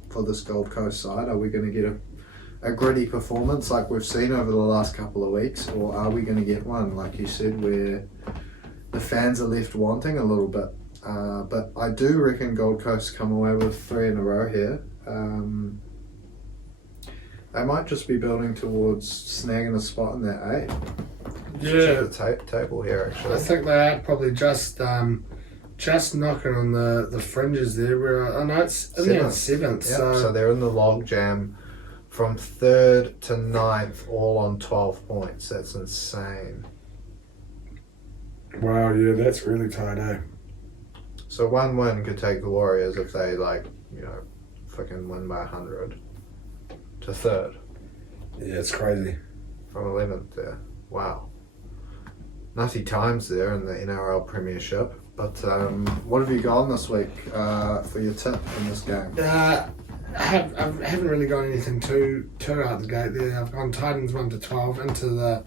for this Gold Coast side. Are we going to get a gritty performance like we've seen over the last couple of weeks, or are we going to get one, like you said, where the fans are left wanting a little bit? But I do reckon Gold Coast come away with 3 in a row here. They might just be building towards snagging a spot in that 8. Yeah, the table here actually. I think they are probably just knocking on the fringes there. Where I know it's in the 7th. Yep. So they're in the log jam from 3rd to 9th, all on 12 points. That's insane. wow, yeah, that's really tight, eh? So one win could take the Warriors if they fucking win by 100 to 3rd. Yeah, it's crazy. From 11th there. Wow. Nutty times there in the NRL Premiership. But what have you gone this week for your tip in this game? I haven't really got anything too out the gate there. I've gone Titans 1 to 12 into the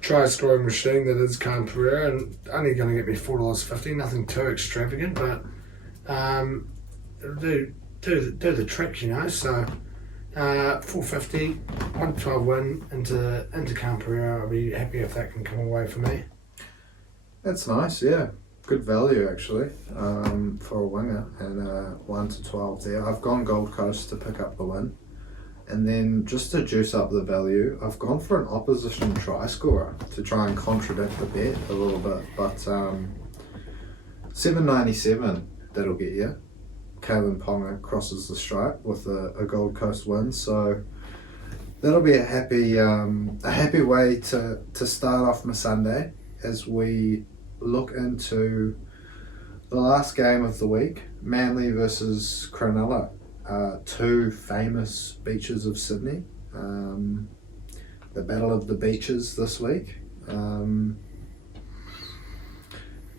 try scoring machine that is Khan Pereira, and only going to get me $4.50. Nothing too extravagant, but it'll do the trick, So $4.50, 1 to 12 win into Khan Pereira. I'll be happy if that can come away for me. That's nice, yeah. Good value actually for a winger, and 1 to 12 there. I've gone Gold Coast to pick up the win. And then just to juice up the value, I've gone for an opposition try scorer to try and contradict the bet a little bit. But $7.97, that'll get you. Kalen Ponga crosses the stripe with a Gold Coast win. So that'll be a happy way to start off my Sunday as we look into the last game of the week, Manly versus Cronulla. 2 famous beaches of Sydney. The Battle of the Beaches this week.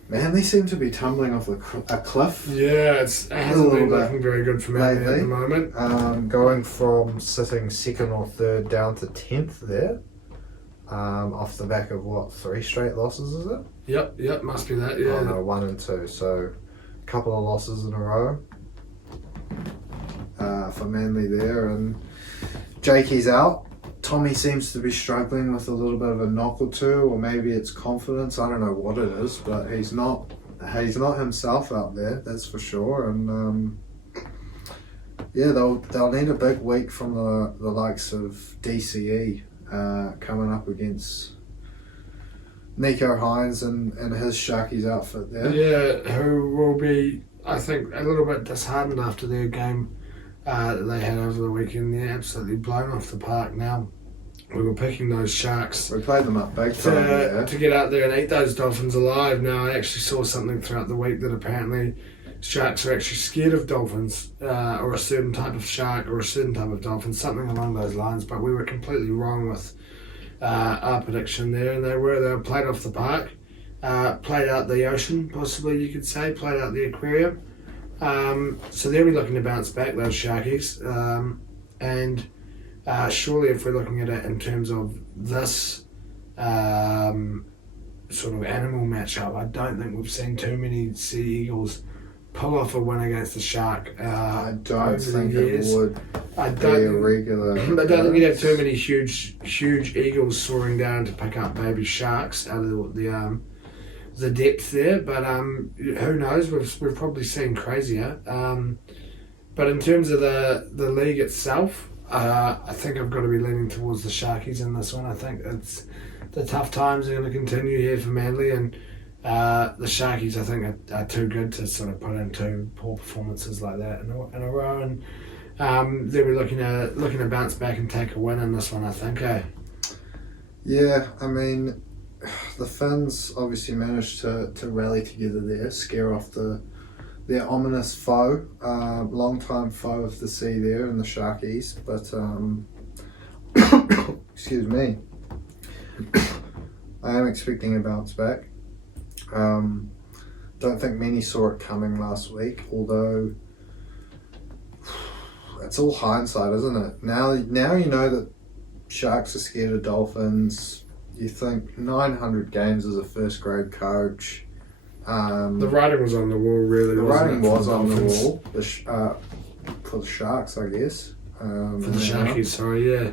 Manly seem to be tumbling off a cliff. Yeah, it hasn't been looking very good for Manly at the moment. Going from sitting 2nd or 3rd down to 10th there. Off the back of 3 straight losses, is it? Yep, must be that, yeah. Oh no, 1 and 2, so a couple of losses in a row. For Manly there, and Jakey's out. Tommy seems to be struggling with a little bit of a knock or two, or maybe it's confidence. I don't know what it is, but he's not himself out there, that's for sure. And they'll need a big week from the likes of DCE coming up against Nico Hines and his Sharkies outfit there. Yeah, who will be, I think, a little bit disheartened after their game that they had over the weekend. They're absolutely blown off the park now. we were picking those Sharks We played them up big time there. to get out there and eat those Dolphins alive. Now, I actually saw something throughout the week that apparently Sharks are actually scared of dolphins, or a certain type of shark, or a certain type of dolphin, something along those lines. But we were completely wrong with our prediction there, and they were played off the park, played out the ocean, possibly you could say, played out the aquarium. So they'll be looking to bounce back, those Sharkies, and surely if we're looking at it in terms of this sort of animal matchup, I don't think we've seen too many Sea Eagles pull off a win against the Shark. I don't think it would be a regular. I don't think you'd have too many huge eagles soaring down to pick up baby sharks out of the depth there. But who knows? We've probably seen crazier. But in terms of the league itself, I think I've got to be leaning towards the Sharkies in this one. I think the tough times are going to continue here for Manly, and the Sharkies, I think, are too good to sort of put in two poor performances like that in a row, and they'll be looking to bounce back and take a win in this one, I think. Yeah, I mean, the Finns obviously managed to rally together there, scare off their ominous foe, long-time foe of the sea there in the Sharkies, but excuse me, I am expecting a bounce back. Don't think many saw it coming last week, although it's all hindsight, isn't it? Now you know that Sharks are scared of Dolphins. You think 900 games as a first grade coach. The writing was on the wall, really. The writing was on the Dolphins. wall for the Sharks, I guess. For the Sharkies, sorry, yeah.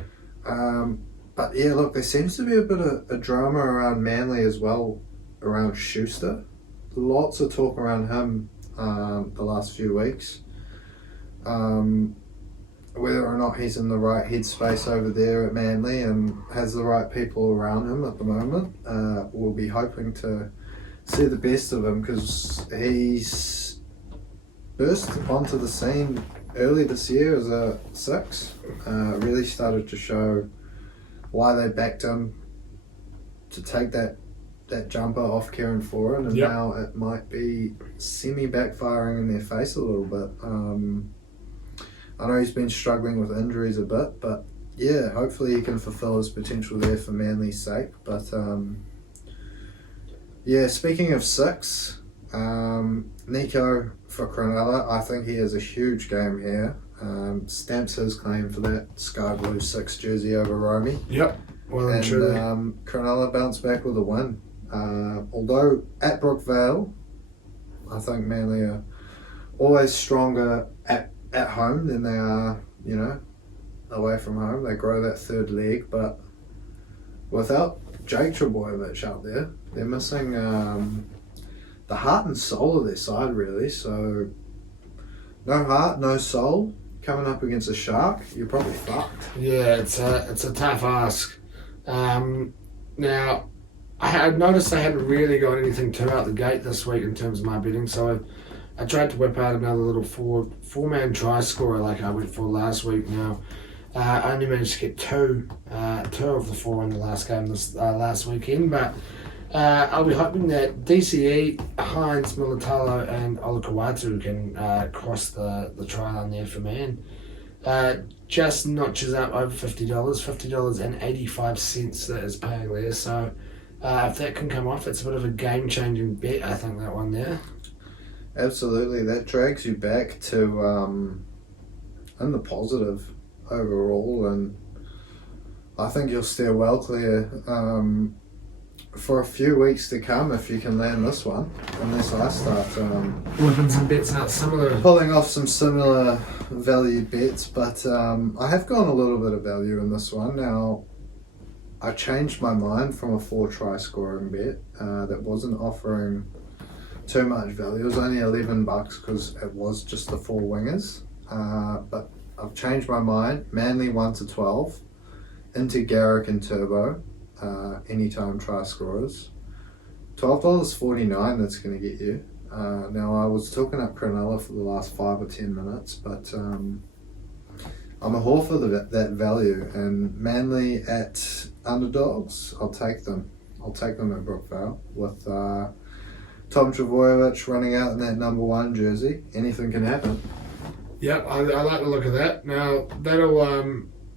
But yeah, look, there seems to be a bit of a drama around Manly as well, around Schuster. Lots of talk around him the last few weeks. Whether or not he's in the right headspace over there at Manly and has the right people around him at the moment, we'll be hoping to see the best of him, because he's burst onto the scene early this year as a 6. Really started to show why they backed him to take that jumper off Kieran Foran, and now it might be semi-backfiring in their face a little bit. I know he's been struggling with injuries a bit, but yeah, hopefully he can fulfill his potential there for Manly's sake. But yeah, speaking of 6, Nico for Cronulla, I think he has a huge game here. Stamps his claim for that sky blue 6 jersey over Romy. Yep, well and truly. Cronulla bounced back with a win. Although at Brookvale, I think Manly are always stronger at home than they are, away from home. They grow that third leg, but without Jake Trebojevic out there, they're missing the heart and soul of their side, really. So no heart, no soul. Coming up against a Shark, you're probably fucked. Yeah, it's a tough ask. Now, I noticed I hadn't really got anything too out the gate this week in terms of my betting, so I tried to whip out another little four-man try scorer like I went for last week. Now, I only managed to get two of the 4 in the last game last weekend, but I'll be hoping that DCE, Hines, Militalo and Olakawatu can cross the try line there for me, and just notches up over $50 that is paying there. So if that can come off, it's a bit of a game-changing bet, I think, that one there. Absolutely, that drags you back to in the positive overall, and I think you'll steer well clear for a few weeks to come if you can land this one, unless I start Whipping some bets out similar. pulling off some similar value bets. But I have gone a little bit of value in this one. Now, I changed my mind from a 4 try scoring bet that wasn't offering too much value. It was only $11 because it was just the 4 wingers. But I've changed my mind. Manly 1 to 12 into Garrick and Turbo. Anytime try scorers. $12.49 that's going to get you. Now, I was talking up Cronulla for the last 5 or 10 minutes, but I'm a whore for that value, and Manly at underdogs, I'll take them. I'll take them at Brookvale with Tom Trbojevic running out in that number 1 jersey. Anything can happen. Yep, I like the look of that. Now, that'll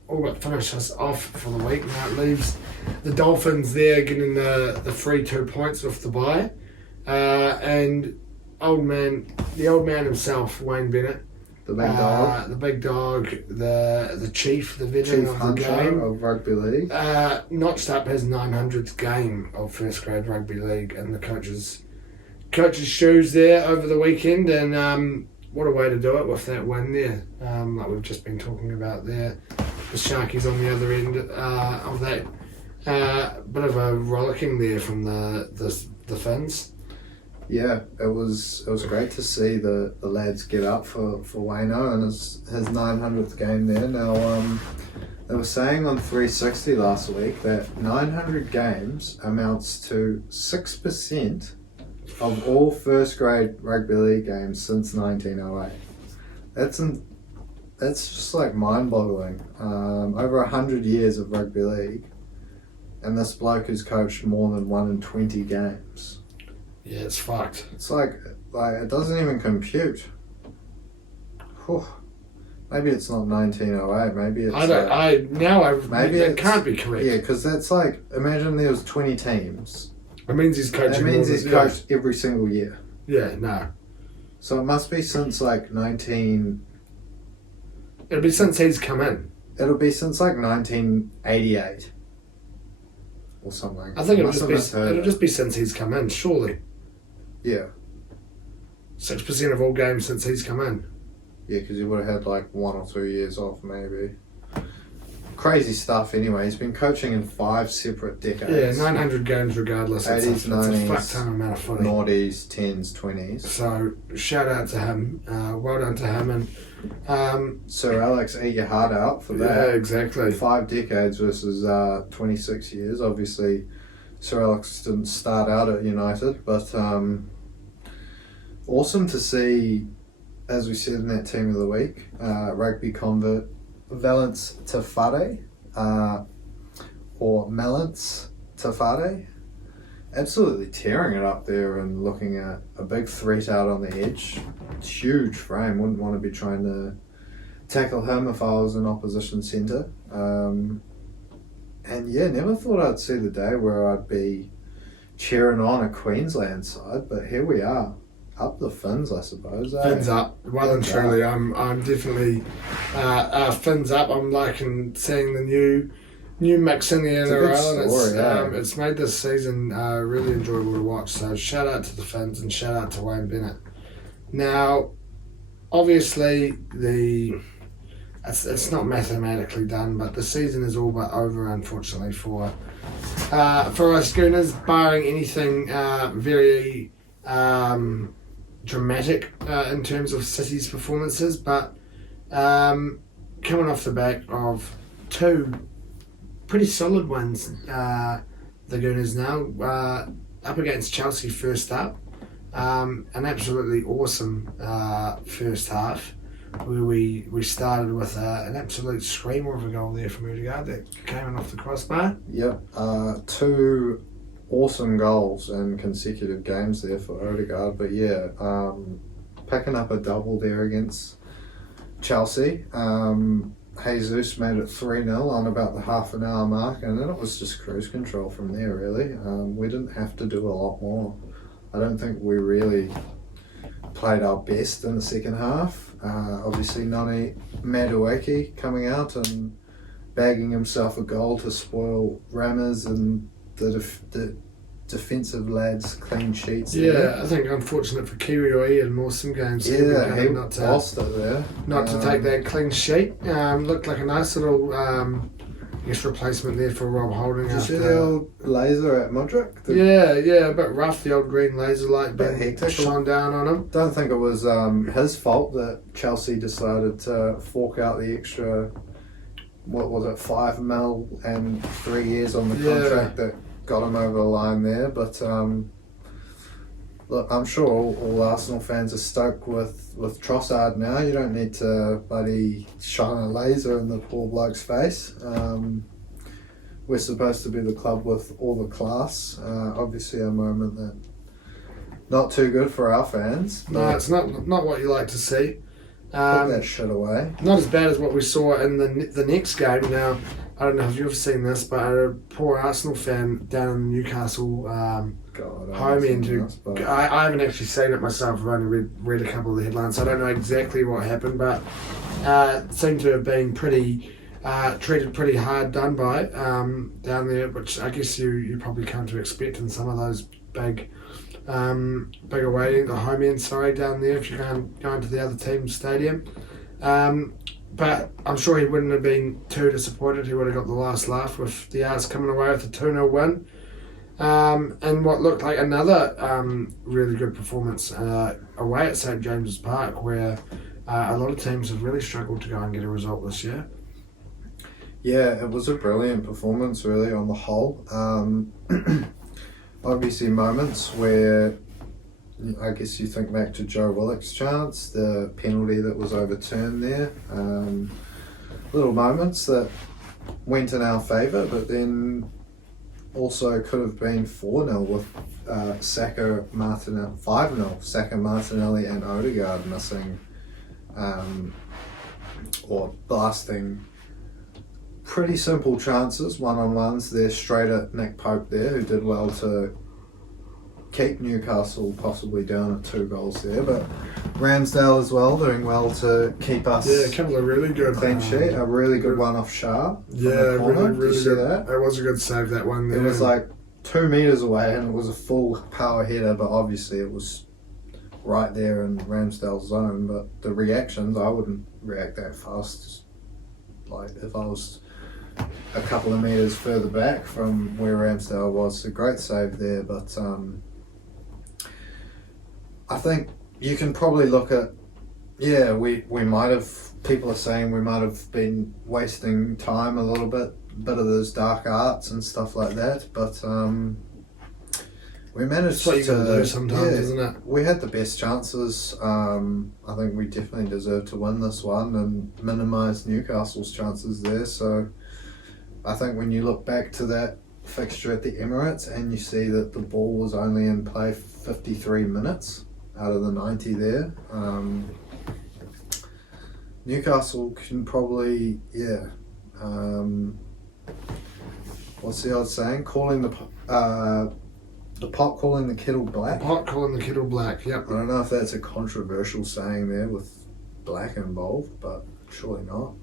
all but finish us off for the week. Now it leaves the Dolphins there getting the free 2 points off the bye. And the old man himself, Wayne Bennett. The big dog. The big dog, the chief, the veteran Chief of the game. of rugby league. Notched up his 900th game of first grade rugby league in the coach's shoes there over the weekend, and what a way to do it with that win there. Like we've just been talking about there, the Sharkies on the other end of that. Bit of a rollicking there from the Finns. Yeah, it was great to see the lads get up for Wayno and his 900th game there. Now, they were saying on 360 last week that 900 games amounts to 6% of all first grade rugby league games since 1908. That's just like mind-boggling. Over 100 years of rugby league, and this bloke has coached more than 1 in 20 games. Yeah, it's fucked. It's like it doesn't even compute. Whew. Maybe it's not 1908. Maybe it's. Maybe it can't be correct. Yeah, because that's like, imagine there was 20 teams. It means he's coaching. It means he's coached every single year. Yeah, no. So it must be since like 19. It'll be since he's come in. It'll be since like 1988 or something. I think it'll just be since he's come in, surely. Yeah. 6% of all games since he's come in. Yeah, because he would have had like 1 or 2 years off, maybe. Crazy stuff anyway. He's been coaching in 5 separate decades. Yeah, 900 games regardless. 80s, it's 90s, a fuck ton amount of footy. Noughties, 10s, 20s. So, shout out to him. Well done to him. And Sir Alex, eat your heart out for that. Yeah, exactly. 5 decades versus 26 years. Obviously, Sir Alex didn't start out at United, but awesome to see, as we said in that team of the week, rugby convert Valence Tafade, or Malance Tafade, absolutely tearing it up there and looking at a big threat out on the edge. Huge frame, wouldn't want to be trying to tackle him if I was in opposition centre. And yeah, never thought I'd see the day where I'd be cheering on a Queensland side, but here we are. Up the Finns, I suppose. Fins up. Well and truly, I'm definitely fins up. I'm liking seeing the new mix in the NRL, and it's made this season really enjoyable to watch. So shout out to the Finns and shout out to Wayne Bennett. Now, obviously, it's not mathematically done, but the season is all but over, unfortunately, for our Schooners, barring anything very dramatic in terms of City's performances, but coming off the back of 2 pretty solid wins, the Gooners now up against Chelsea first up, an absolutely awesome first half where we started with an absolute screamer of a goal there from Odegaard that came in off the crossbar. Yep, 2 awesome goals in consecutive games there for Odegaard, but yeah, picking up a double there against Chelsea. Jesus made it 3-0 on about the half an hour mark, and then it was just cruise control from there, really. We didn't have to do a lot more. I don't think we really played our best in the second half. Obviously, Noni Madueke coming out and bagging himself a goal to spoil Rammers and the defensive lads' clean sheets. Yeah, there. I think unfortunate for Kiwioi and Mawson games. Yeah, he lost it there. Not to take that clean sheet. Looked like a nice little replacement there for Rob Holding. Did you see the old laser at Mudrick? Yeah, a bit rough, the old green laser light being hectic. shone down on him. Don't think it was his fault that Chelsea decided to fork out the extra, what was it, 5 mil and 3 years on the contract that got him over the line there, but Look, I'm sure all Arsenal fans are stoked with Trossard now. You don't need to bloody shine a laser in the poor bloke's face. We're supposed to be the club with all the class. Obviously a moment that not too good for our fans. No, it's not what you like to see. Put that shit away. Not as bad as what we saw in the next game. Now, I don't know if you've seen this, but a poor Arsenal fan down in Newcastle home end. I haven't actually seen it myself. I've only read a couple of the headlines. So I don't know exactly what happened, but seemed to have been treated pretty hard done by down there, which I guess you probably come to expect in some of those big away, the home end, down there if you're going to the other team's stadium. But I'm sure he wouldn't have been too disappointed. He would have got the last laugh with the Arts coming away with a 2-0 win. And what looked like another really good performance away at St James's Park, where a lot of teams have really struggled to go and get a result this year. Yeah, it was a brilliant performance really on the whole. Obviously moments where I guess you think back to Joe Willock's chance, the penalty that was overturned there. Little moments that went in our favour, but then also could have been 4-0 with Saka, Martinelli, 5-0, Saka, Martinelli and Odegaard missing or blasting pretty simple chances, one-on-ones there straight at Nick Pope there, who did well to keep Newcastle possibly down at 2 goals there, but Ramsdale as well doing well to keep us. Yeah, a couple of really good clean sheet, a really good one off Sharp. Yeah, really good. That? It was a good save, that one there. It was like 2 metres away and it was a full power header, but obviously it was right there in Ramsdale's zone. But the reactions, I wouldn't react that fast. Like if I was a couple of metres further back from where Ramsdale was, a great save there, but I think you can probably look at, we might have, people are saying we might have been wasting time a little bit of those dark arts and stuff like that, but we managed That's what you to gotta do sometimes, isn't it? We had the best chances. I think we definitely deserved to win this one and minimise Newcastle's chances there, so I think when you look back to that fixture at the Emirates and you see that the ball was only in play 53 minutes out of the 90 there, Newcastle can probably, what's the old saying? Calling the pot calling the kettle black. The pot calling the kettle black, yep. I don't know if that's a controversial saying there with black involved, but surely not.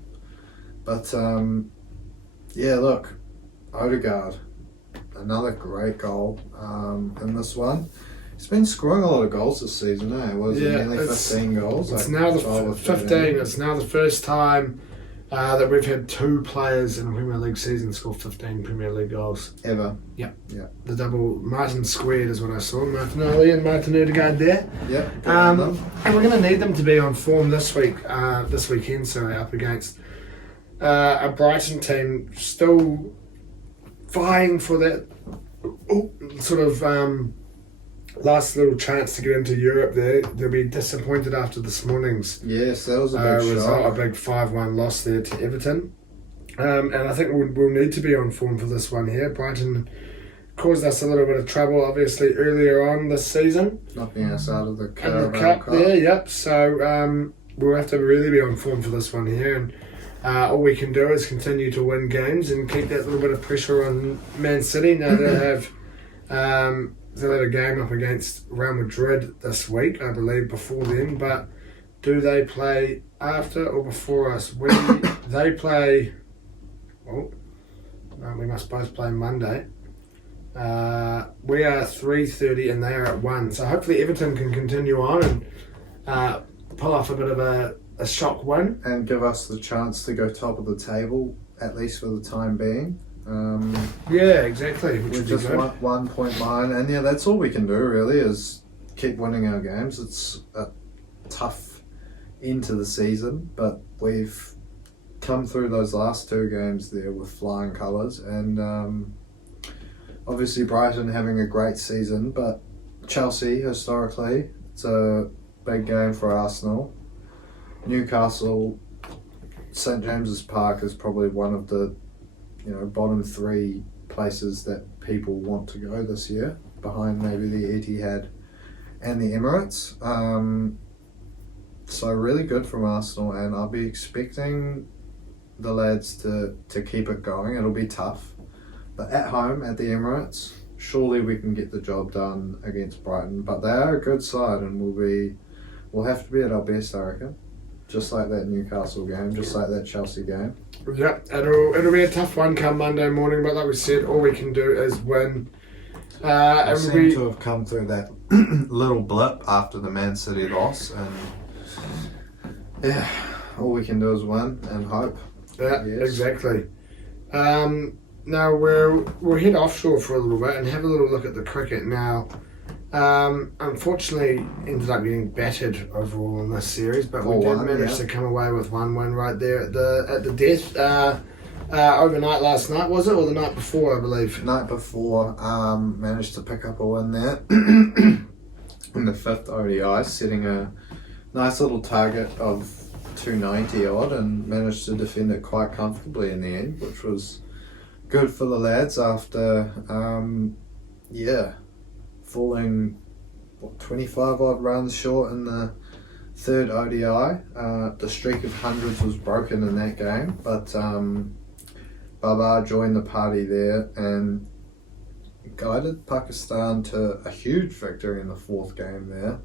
But look, Odegaard, another great goal in this one. He's been scoring a lot of goals this season, Was it nearly 15 goals? It's now the 15. It's now the first time that we've had 2 players in a Premier League season score 15 Premier League goals. Ever. Yeah. Yeah. The double Martin squared is what I saw. Martinelli and Martin Odegaard there. Yeah. And we're going to need them to be on form this weekend, up against a Brighton team still vying for that last little chance to get into Europe there. They'll be disappointed after this morning's Yes, that was a big result, shock. a big 5-1 loss there to Everton. And I think we'll need to be on form for this one here. Brighton caused us a little bit of trouble, obviously, earlier on this season. Knocking us out of the Cup there, yep. So we'll have to really be on form for this one here. And all we can do is continue to win games and keep that little bit of pressure on Man City. Now they'll have a game up against Real Madrid this week, I believe, before then. But do they play after or before us? They play. Well, we must both play Monday. We are 3:30 and they are at 1. So hopefully Everton can continue on and pull off a bit of a shock win. And give us the chance to go top of the table, at least for the time being. Yeah, exactly. We're just 1 point behind, and that's all we can do really is keep winning our games. It's a tough end to the season, but we've come through those last 2 games there with flying colours, and obviously Brighton having a great season, but Chelsea, historically, it's a big game for Arsenal. Newcastle, St James's Park is probably one of the bottom 3 places that people want to go this year, behind maybe the Etihad and the Emirates. So really good from Arsenal, and I'll be expecting the lads to keep it going. It'll be tough, but at home at the Emirates, surely we can get the job done against Brighton. But they are a good side, and we'll have to be at our best, I reckon. Just like that Newcastle game, just like that Chelsea game. Yep, it'll be a tough one come Monday morning, but like we said, all we can do is win. I seem to have come through that little blip after the Man City loss, and yeah, all we can do is win and hope. Yeah, yes. Exactly. Now we'll head offshore for a little bit and have a little look at the cricket now. Unfortunately, ended up getting battered overall in this series, but we did manage to come away with 1 win right there at the death. Overnight last night, was it, or the night before? I believe. Night before, managed to pick up a win there in the 5th ODI, setting a nice little target of 290 odd, and managed to defend it quite comfortably in the end, which was good for the lads after falling 25 odd runs short in the 3rd ODI. The streak of hundreds was broken in that game, but Babar joined the party there and guided Pakistan to a huge victory in the 4th game there.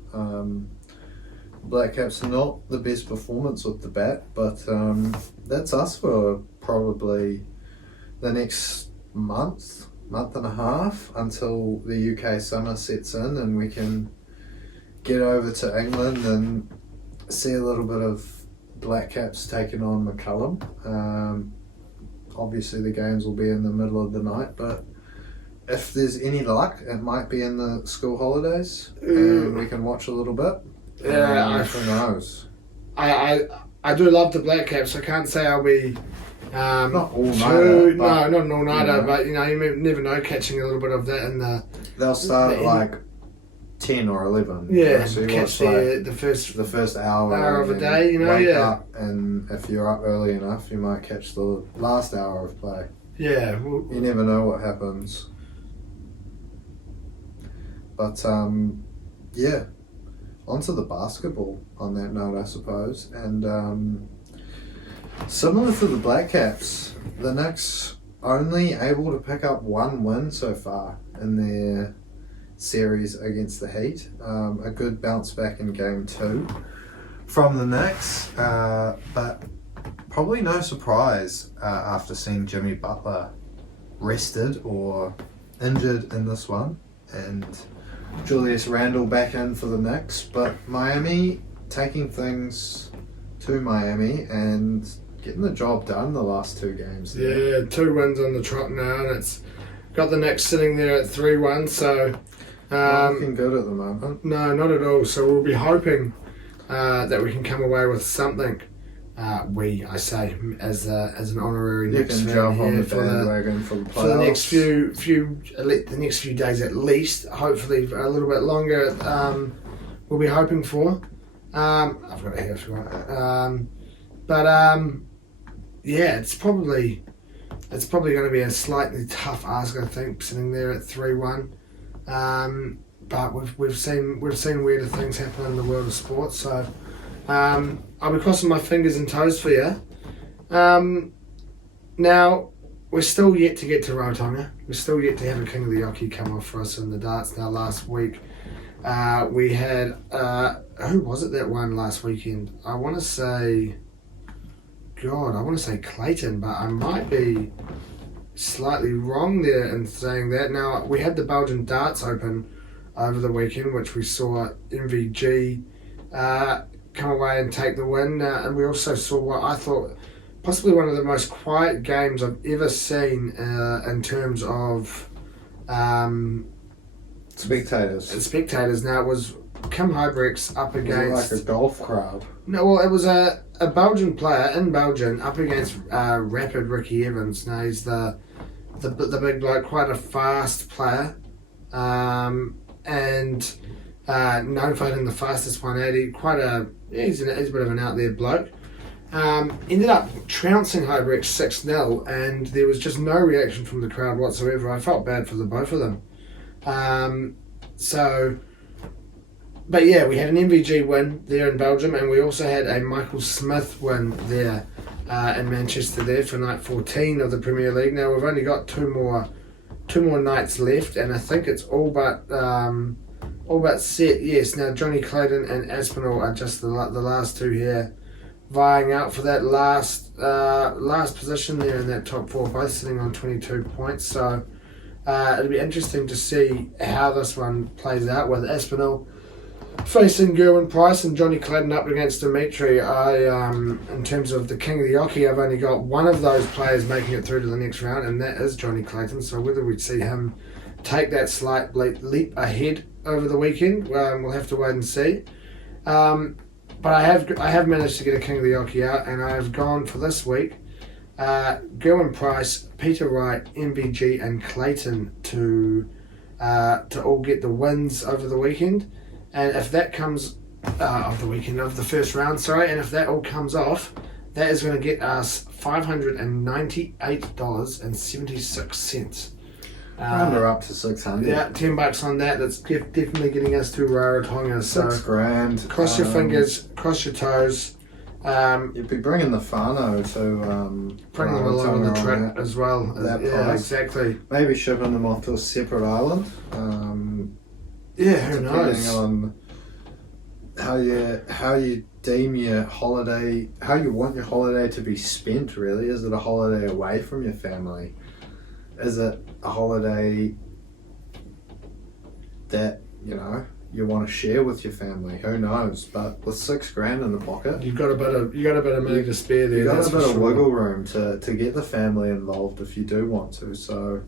Black Caps not the best performance with the bat, but that's us for probably the next month and a half until the UK summer sets in and we can get over to England and see a little bit of Black Caps taking on McCullum. Obviously the games will be in the middle of the night, but if there's any luck, it might be in the school holidays and we can watch a little bit. Yeah, who knows? I do love the Black Caps. I can't say I'll be not all nighter. No, not an all nighter, but you never know. Catching a little bit of that in the. They'll start at like 10 or 11. Yeah, so you catch watch the first hour of a day. Wake up, and if you're up early enough, you might catch the last hour of play. Yeah, you never know what happens. But yeah. Onto the basketball on that note, I suppose. And similar to the Black Caps, the Knicks only able to pick up 1 win so far in their series against the Heat. A good bounce back in game 2 from the Knicks, but probably no surprise after seeing Jimmy Butler rested or injured in this one, and Julius Randle back in for the Knicks, but Miami taking things to Miami and getting the job done the last 2 games there. Yeah, 2 wins on the trot now, and it's got the Knicks sitting there at 3-1, so not looking good at the moment. No, not at all. So we'll be hoping that we can come away with something. I say, as an honorary Knicks fan, jump on the bandwagon for the playoffs. For the next few days at least, hopefully a little bit longer. We'll be hoping for. I've got it here if you want. Yeah, it's probably going to be a slightly tough ask, I think, sitting there at 3-1. But we've seen weirder things happen in the world of sports, so. I'll be crossing my fingers and toes for you. Now, we're still yet to get to Rarotonga. We're still yet to have a King of the Yoki come off for us in the darts. Now, last week, we had... who was it that won last weekend? I want to say Clayton, but I might be slightly wrong there in saying that. Now, we had the Belgian Darts Open over the weekend, which we saw MVG... come away and take the win, and we also saw what I thought possibly one of the most quiet games I've ever seen in terms of spectators. Now it was Kim Huybrechts up against... Was it like a golf crowd? No, well, it was a Belgian player in Belgium up against Rapid Ricky Evans. Now he's the big bloke, quite a fast player. and known for hitting the fastest 180. He's a bit of an out there bloke. Ended up trouncing Hobart 6-0, and there was just no reaction from the crowd whatsoever. I felt bad for the both of them. But yeah, we had an MVG win there in Belgium, and we also had a Michael Smith win there in Manchester there for night 14 of the Premier League. Now we've only got two more nights left, and I think it's all but set. Yes. Now Johnny Clayton and Aspinall are just the last two here, vying out for that last position there in that top four, both sitting on 22 points. So it'll be interesting to see how this one plays out with Aspinall facing Gerwyn Price and Johnny Clayton up against Dimitri. In terms of the King of the Yockey, I've only got one of those players making it through to the next round, and that is Johnny Clayton. So whether we'd see him take that slight leap ahead over the weekend, we'll have to wait and see. But I have managed to get a King of the Yockey out, and I have gone for this week Gerwyn Price, Peter Wright, MVG and Clayton to all get the wins over the weekend. And if that comes of the first round, and if that all comes off, that is going to get us $598.76. Under up to 600. Yeah, $10 on that. That's definitely getting us to Rarotonga. So $6,000. Cross your fingers, cross your toes. You'd be bringing the whānau to bring them along on the trip as well. That yeah, price. exactly. Maybe shipping them off to a separate island. Yeah, who depending knows? on how you deem your holiday, how you want your holiday to be spent. Really, is it a holiday away from your family? Is it a holiday that you want to share with your family? Who knows? But with $6,000 in the pocket, You got a bit of money to spare there. you got that's a bit for of sure. wiggle room to get the family involved if you do want to. So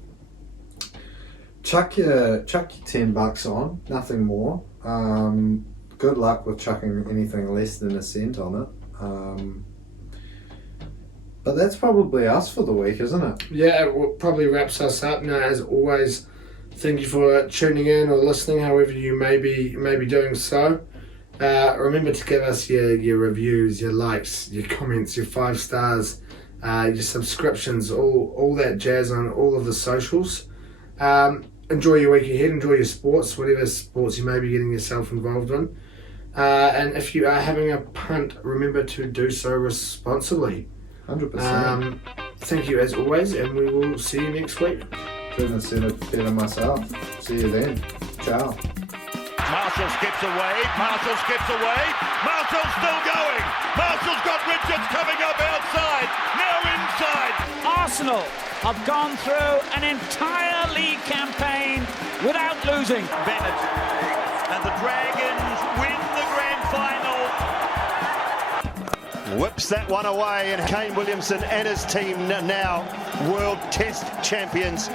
chuck your $10 on, nothing more. Good luck with chucking anything less than a cent on it. But that's probably us for the week, isn't it? Yeah, it probably wraps us up. Now, as always, thank you for tuning in or listening, however you may be doing so. Remember to give us your reviews, your likes, your comments, your 5 stars, your subscriptions, all that jazz on all of the socials. Enjoy your week ahead, enjoy your sports, whatever sports you may be getting yourself involved in. And if you are having a punt, remember to do so responsibly. 100%. Thank you as always, and we will see you next week. Couldn't have said it better myself. See you then. Ciao. Marshall skips away. Marshall's still going. Marshall's got Richards coming up outside. Now inside. Arsenal have gone through an entire league campaign without losing. Bennett and the Dragons win the grand final. Whips that one away, and Kane Williamson and his team now world test champions.